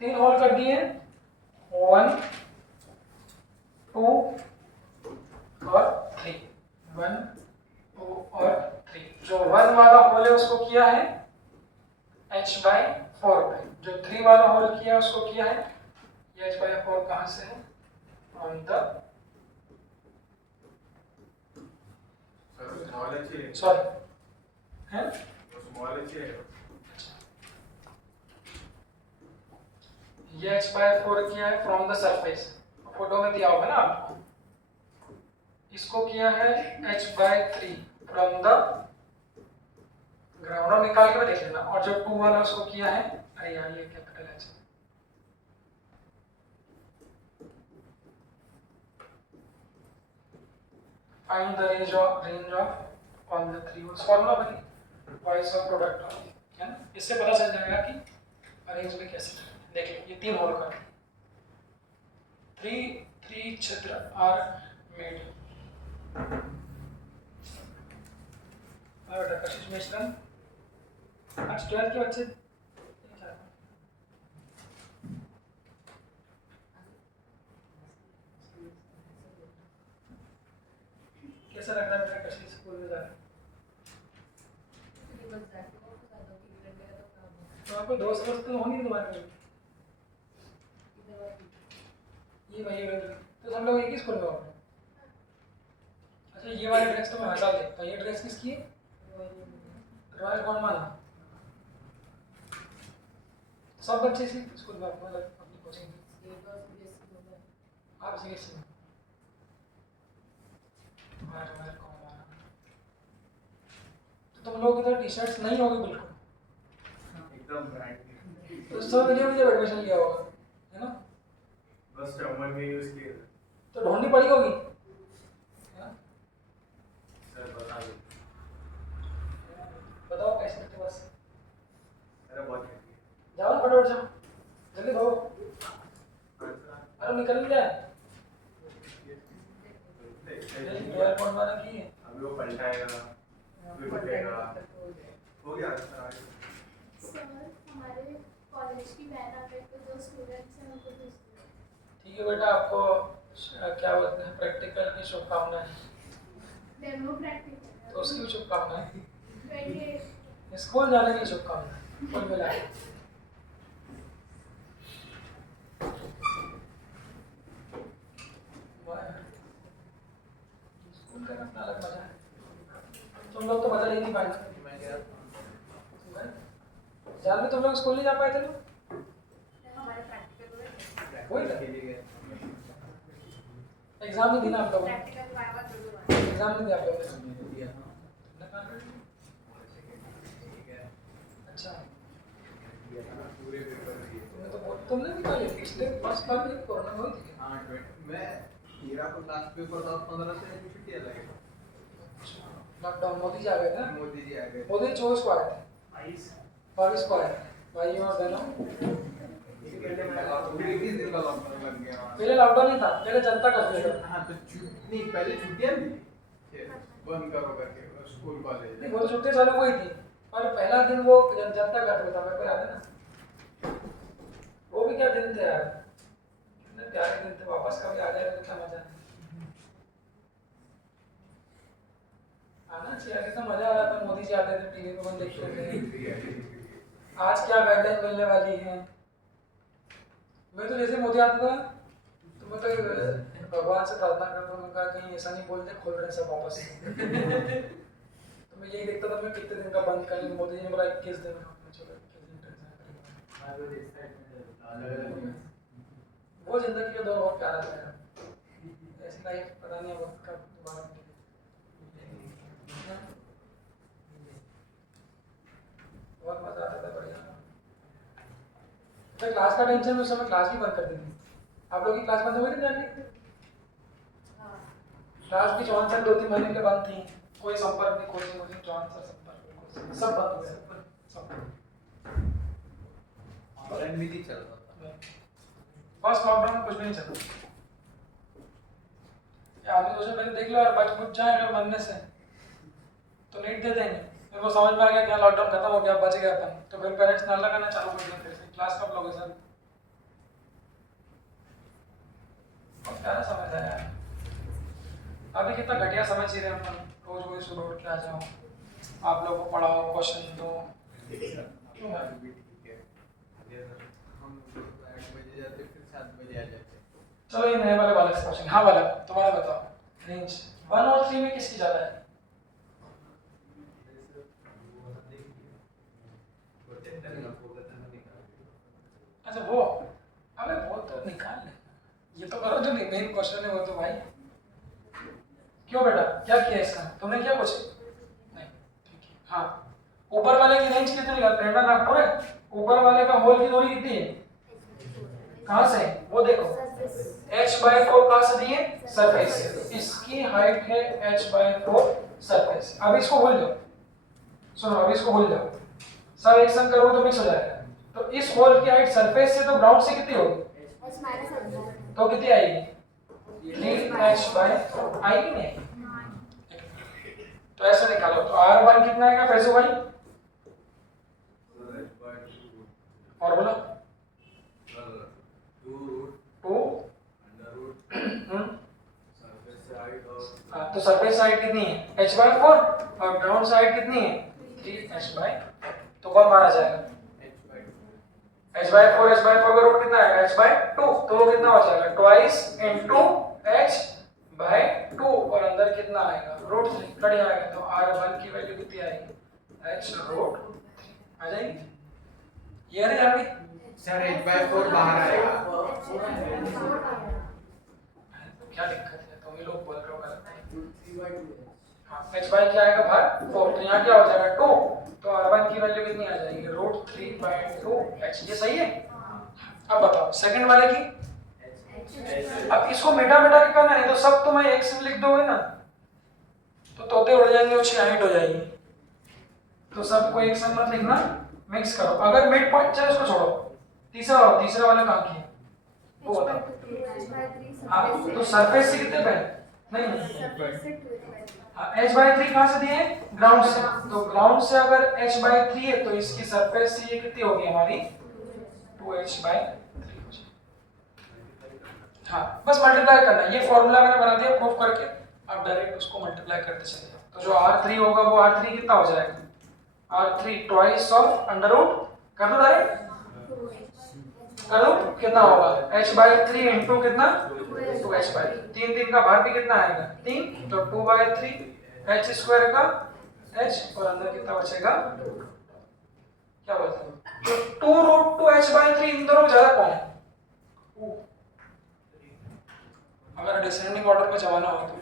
3 होल कर दिए, 1 2 और 3, 1 2 और 3। जो 1 वाला होल है उसको किया है h/4 पे, जो 3 वाला होल किया है उसको किया है ये h/4 कहां से है, ऑन द स्मॉल एच है, सॉरी है स्मॉल एच है। ये h/4 किया है फ्रॉम द सरफेस, फोटो में दिया होगा ना आपको। इसको किया है h/3 फ्रॉम द ग्राउंड, और निकाल के भी देख लेना। और जो 2 वाला उसको किया है, अरे यार ये capital h, find the range of on the 3 holes, formula बनी वाइस ऑफ प्रोडक्ट ऑफ, है ना। इससे पता चल जाएगा कि अरेंज में कैसे करना है। देखिए ये 3 होल कर 3 छिद्र आर मेड। बेटा कशिश मिश्रण, आज 12th के बच्चे कैसा लगता है बेटा कशिश स्कूल में जाना? तो आपको 2 समझ तो होंगी तुम्हारे में, ये भाई तो हम लोग एक ही स्कूल में होंगे। अच्छा ये वाली ड्रेस तो मैं हटा देता, ये ड्रेस किसकी है? रॉयल कौन माना? सब बच्चे इसी स्कूल में आपको अपनी कोचिंग आप सीएससी में रॉयल कौन माना? तो तुम लोग इधर टी शर्ट्स नहीं होगी बिल्कुल, एकदम ब्रांड, तो सब मिलिए मुझे एडमिशन लिया होगा, है ना। बस टर्मर में यूज किए तो ढूंढनी पड़ी होगी, है ना? सर, बता दो। बताओ कैसे करते बस, अरे बहुत है, जाओ ना फटाफट जाओ, जल्दी भागो, अरे निकल जाए जल्दी। रॉयल कौन माना की है? अभी वो पलटाएगा, फिर बचेगा, हो गया सर। सर हमारे कॉलेज की बैन आ गई तो जो स्टूडेंट्स हैं उनको भेज दो। ठीक है बेटा, आपको क्या बोलते हैं प्रैक्टिकल की शुभकामनाएं, डेमो प्रैक्टिकल तो उसकी भी शुभकामनाएं, 28 स्कूल जाने की शुभकामनाएं, कुल मिला के। स्कूल का अपना अलग मजा है, तुम लोग तो मजा ले नहीं पाए। जान में तुम लोग स्कूल नहीं जा पाए थे ना, हमारे प्रैक्टिकल वही था। एग्जाम नहीं देना आप लोगों ने, प्रैक्टिकल वाइवा जरूर एग्जाम नहीं दिया आप लोगों ने। अच्छा पूरे पेपर दिए। तुमने भी कहा पिछले फर्स्ट बार में कोरोना में हुई थी। हाँ, मैं हीरा को लास्ट पेपर था 15 से छुट्टियां लगे। लॉकडाउन मोदी जी आ गए थे ना, मोदी जी आ गए। मोदी 24 को आए थे, 22 को आए थे भाइयों और बहनों। पूरे 20 दिन का लॉकडाउन लग गया। पहले लॉकडाउन नहीं था, पहले जनता कर्फ्यू था। हाँ तो नहीं, पहले छुट्टियां भी बंद करो करके स्कूल कॉलेज। नहीं वो तो छुट्टी चालू हुई थी, पर पहला दिन वो जनता कर्फ्यू था, मेरे को याद है ना। वो भी क्या दिन थे यार, कितने प्यारे दिन थे, वापस कभी आ जाएगा तो क्या मजा है। आना चाहिए, ऐसे तो मजा आ रहा था, मोदी जी आते थे टीवी पे, बंद देखते थे। आज क्या गाइडलाइन मिलने वाली है। मैं तो जैसे मोदी आता था तो मैं तो भगवान से प्रार्थना करता हूँ, कहा कहीं ऐसा नहीं बोलते खोल रहे सब वापस। तो मैं यही देखता था मैं कितने दिन का बंद कर लूँ, मोदी जी ने बोला 21 दिन का, चलो 21 दिन। वो जिंदगी का दौर बहुत प्यारा था। लाइफ पता नहीं अब कब दोबारा मिलेगी। बहुत मजा आता था, बढ़िया। तो क्लास का टेंशन में उस समय क्लास भी बंद कर दी थी। आप लोग की क्लास बंद हो गई थी जाके? क्लास भी जॉन सर 2-3 महीने के बंद थी, कोई संपर्क नहीं, कोई जॉन सर संपर्क नहीं, सब बंद हो गया, सब। ऑनलाइन भी नहीं चल रहा था। फर्स्ट लॉकडाउन में कुछ भी नहीं चल रहा। आदमी सोचे पहले देख लो यार, बच बुच जाए अगर बनने से तो नीट दे देंगे। मेरे को समझ में आ गया कि लॉकडाउन खत्म हो गया, बच गया अपन, तो फिर पेरेंट्स नाला करना चालू कर दिया फिर से। क्लास कब लोगे सर? बहुत प्यारा समय था यार। अभी कितना घटिया समझ ही रहे हैं अपन, रोज वही सुबह उठ के आ जाओ, आप लोगों को पढ़ाओ, क्वेश्चन दो। क्यों भाई? भी ठीक है। हम 8 बजे जाते फिर 7 बजे आ जाते। चलो ये नए वाले बालक से क्वेश्चन। हाँ बालक, तुम्हारा बताओ, रेंज 1 और 3 में किसकी ज्यादा है? अच्छा वो, अबे वो तो निकाल ले, ये तो करो जो मेन क्वेश्चन है वो तो भाई। क्यों बेटा, क्या किया इसका? तुमने किया कुछ? नहीं, ठीक है। हाँ, ऊपर वाले की रेंज कितनी है? प्रेरणा नागपुर है। ऊपर वाले का होल की दूरी कितनी है? कहाँ से? वो देखो, h/4 कहाँ से दी है? सरफेस से। इसकी हाइट है h/4 सरफेस। अब इसको भूल जाओ, सुनो अब इसको भूल जाओ, सब एक संग करोगे तो मिक्स हो जाएगा। तो इस होल की हाइट सरफेस से तो ग्राउंड से कितनी होगी? तो कितनी आएगी? 3h/4 आएगी नहीं? तो ऐसा निकालो, तो r1 कितना आएगा फैजू भाई? और बोलो 2 तो सरफेस साइड कितनी है? h/4 और ग्राउंड साइड कितनी है? 3h/4। तो कौन मारा जाएगा? h/4 का रूट कितना आएगा? h/2। तो वो कितना हो जाएगा? ट्वाइस इनटू h/2 और अंदर कितना आएगा? √3 कट जाएगा। तो r1 की वैल्यू कितनी आएगी? h√3 आ जाएगी। ये आ रही सर h/4 बाहर आएगा। क्या दिक्कत है? तुम ही लोग बोल रहे हो गलत है। हाँ, h/2 क्या आएगा बाहर? 4। तो यहाँ क्या हो जाएगा? 2। तो r1 की वैल्यू कितनी आ जाएगी? √3/2h। ये सही है? अब बताओ सेकंड वाले की। अब इसको मिटा मिटा के करना है, तो सब तो मैं एक से लिख दोगे ना तो तोते उड़ जाएंगे, उसकी हाइट हो जाएगी। तो सबको एक संग मत लिखना, मिक्स करो। अगर मिड पॉइंट, चलो इसको छोड़ो, तीसरा वाला कहाँ की है वो बताओ। हाँ, तो सरफेस से कितने पे? नहीं हाँ, h/3 कहाँ से दिए? ग्राउंड से। तो ग्राउंड से अगर h/3 है तो इसकी सरफेस से ये कितनी होगी हमारी? 2h/3। हाँ, बस मल्टीप्लाई करना है। ये फॉर्मूला मैंने बना दिया प्रूफ करके, आप डायरेक्ट उसको मल्टीप्लाई करते चले जाओ। तो जो r3 होगा वो r3 कितना हो जाएगा? r3 ट्वाइस ऑफ अंडररूट कर दो डायरेक्ट, कर दो कितना होगा? h/3 इनटू कितना? 2h/3। 3 का भाग भी कितना आएगा? 3। तो 2/3 h² का h और अंदर कितना बचेगा? क्या बोलते हैं? तो 2√2h/3 इन दोनों में ज्यादा कौन है? अगर डिसेंडिंग ऑर्डर में जमाना हो तो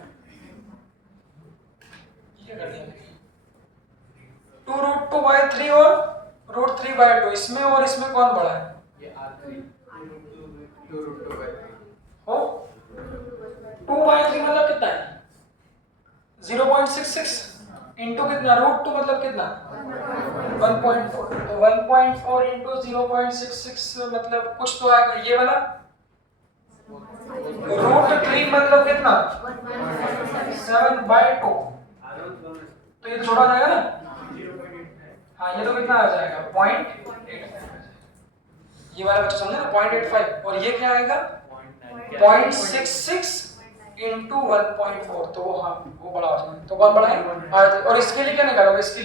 ये कर दिया 2√2/3 और √3/2। इसमें और इसमें कौन बड़ा है? ये r3 2√2/3 हो 2/3 मतलब कितना है? 0.66 इनटू कितना? √2 मतलब कितना? 1.4। तो 1.4 इनटू 0.66 मतलब कुछ तो आएगा ये वाला। √3 मतलब कितना? 7/2। तो ये छोटा जाएगा ना? हाँ, ये तो कितना आ जाएगा? 0.85। ये वाला बच्चा समझे ना? 0.85। और ये क्या आएगा? 0.66 इनटू 1.4। तो वो हाँ वो बड़ा हो जाएगा। तो कौन बड़ा है? और इसके लिए क्या निकालोगे? इसके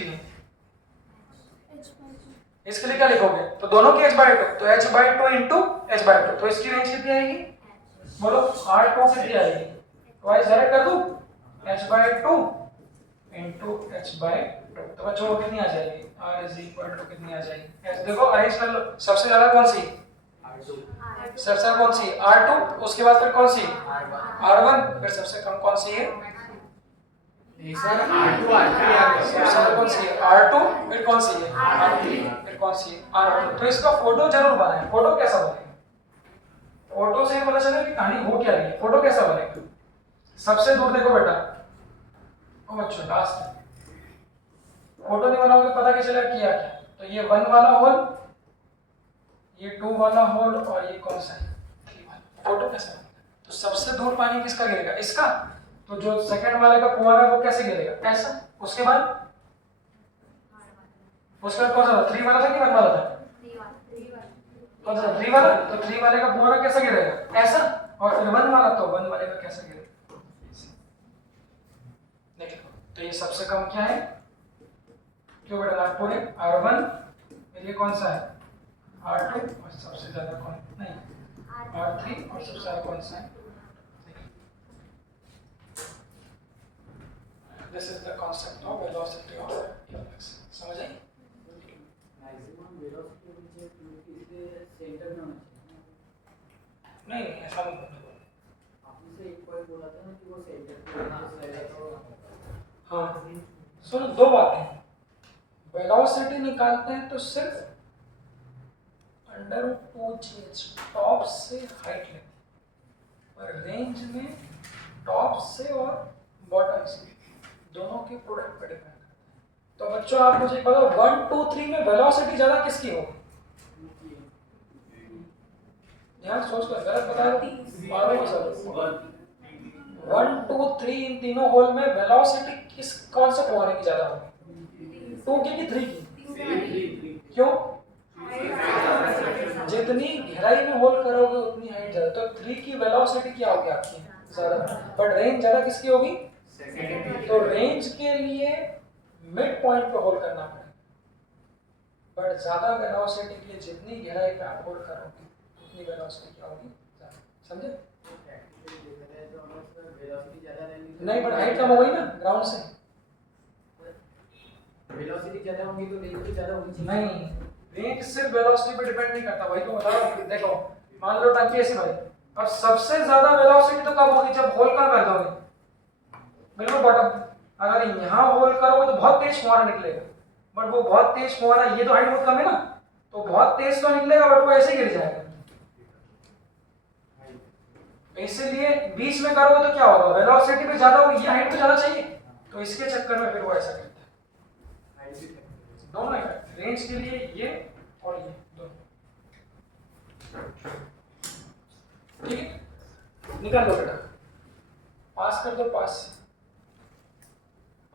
लिए क्या लिखोगे? तो दोनों की h/2, तो h/2 इनटू h/2। तो इसकी रेंज कितनी आएगी? बोलो r2 कितनी आएगी? ट्वाइस डायरेक्ट कर दूं, h/2 इनटू h/2। तो बच्चों को कितनी आ जाएगी? r कितनी आ जाएगी? देखो अरेंज कर लो, सबसे ज्यादा कौन सी? सबसे कौन सी R2, उसके बाद फिर कौन सी R1, फिर सबसे कम कौन सी है सर R2 R3 सबसे कम कौन सी है R2, फिर कौन सी है R3, फिर कौन सी है R1। तो इसका फोटो जरूर बनाएं। फोटो कैसा बनेगा, फोटो से पता चले कि कहानी हो क्या रही है। फोटो कैसा बनेगा, सबसे दूर देखो बेटा, ओ बच्चों लास्ट फोटो नहीं बनाओगे पता कैसे चलेगा किया क्या। तो ये 1 वाला होल, ये 2 वाला होल और ये कौन सा है 3 वाला। फोटो कैसे बनेगा, तो सबसे दूर पानी किसका गिरेगा, इसका। तो जो सेकंड वाले का फुहारा वो कैसे गिरेगा, ऐसा। उसके बाद उसका कौन सा 3 वाला था कि 1 वाला था, कौन सा 3 वाला। तो 3 वाले का फुहारा कैसा गिरेगा, ऐसा। और फिर 1 वाला, तो 1 वाले का कैसा गिरेगा, देखो। तो ये सबसे कम क्या है, क्यों बेटा नागपुर है R1, फिर ये कौन सा है R2, और सबसे ज्यादा कौन नहीं R3, और सबसे ज्यादा कौन सा है। This is the concept of velocity of flux, समझ आई। मैक्सिमम वेलोसिटी मुझे इसके सेंटर में होना चाहिए। नहीं ऐसा नहीं होता। आपने से एक पॉइंट बोला था ना कि वो सेंटर पे हाँ सुनो, दो बातें हैं। वेलोसिटी निकालते हैं तो सिर्फ √2gh टॉप से हाइट लेते हैं, और रेंज में टॉप से और बॉटम से दोनों के प्रोडक्ट पर डिपेंड करता है। तो बच्चों आप मुझे बताओ 1 2 3 में वेलोसिटी ज्यादा किसकी होगी, ध्यान सोच कर, गलत बता रहे मालूम है सब। 1 2 3 इन तीनों होल में वेलोसिटी किस कौन से फुहारे की ज्यादा होगी, 2 की कि 3 की। क्यों, जितनी गहराई में होल करोगे उतनी हाइट ज्यादा, तो 3 की वेलोसिटी क्या होगी आपकी ज्यादा, बट रेंज ज्यादा किसकी होगी। तो रेंज के लिए मिड पॉइंट पे होल करना पड़ेगा, बट ज्यादा वेलोसिटी के लिए जितनी गहराई पे आप होल करोगे उतनी वेलोसिटी क्या होगी ज्यादा, समझे। वेलोसिटी ज्यादा रहेगी नहीं बट हाइट कम हो गई ना ग्राउंड से। वेलोसिटी ज्यादा होगी तो रेंज भी ज्यादा होनी चाहिए। नहीं, रेंज सिर्फ वेलोसिटी पे डिपेंड नहीं करता, वही तो बता रहा हूं। देखो मान लो टंकी ऐसी भाई, अब सबसे ज्यादा वेलोसिटी तो कब होगी, जब होल कहाँ कर दोगे, बिल्कुल बॉटम। अगर यहाँ होल करोगे तो बहुत तेज फुहारा निकलेगा, बट वो बहुत तेज फुहारा, ये तो हाइट बहुत कम है ना, तो बहुत तेज तो निकलेगा बट वो ऐसे गिर जाएगा। इसलिए बीच में करोगे तो क्या होगा, वेलोसिटी पे ज्यादा होगी, ये हाइट तो ज्यादा चाहिए, तो इसके चक्कर में फिर वो ऐसा करता है। दोनों इफेक्ट, रेंज के लिए ये और ये दोनों, ठीक है। निकाल लो बेटा।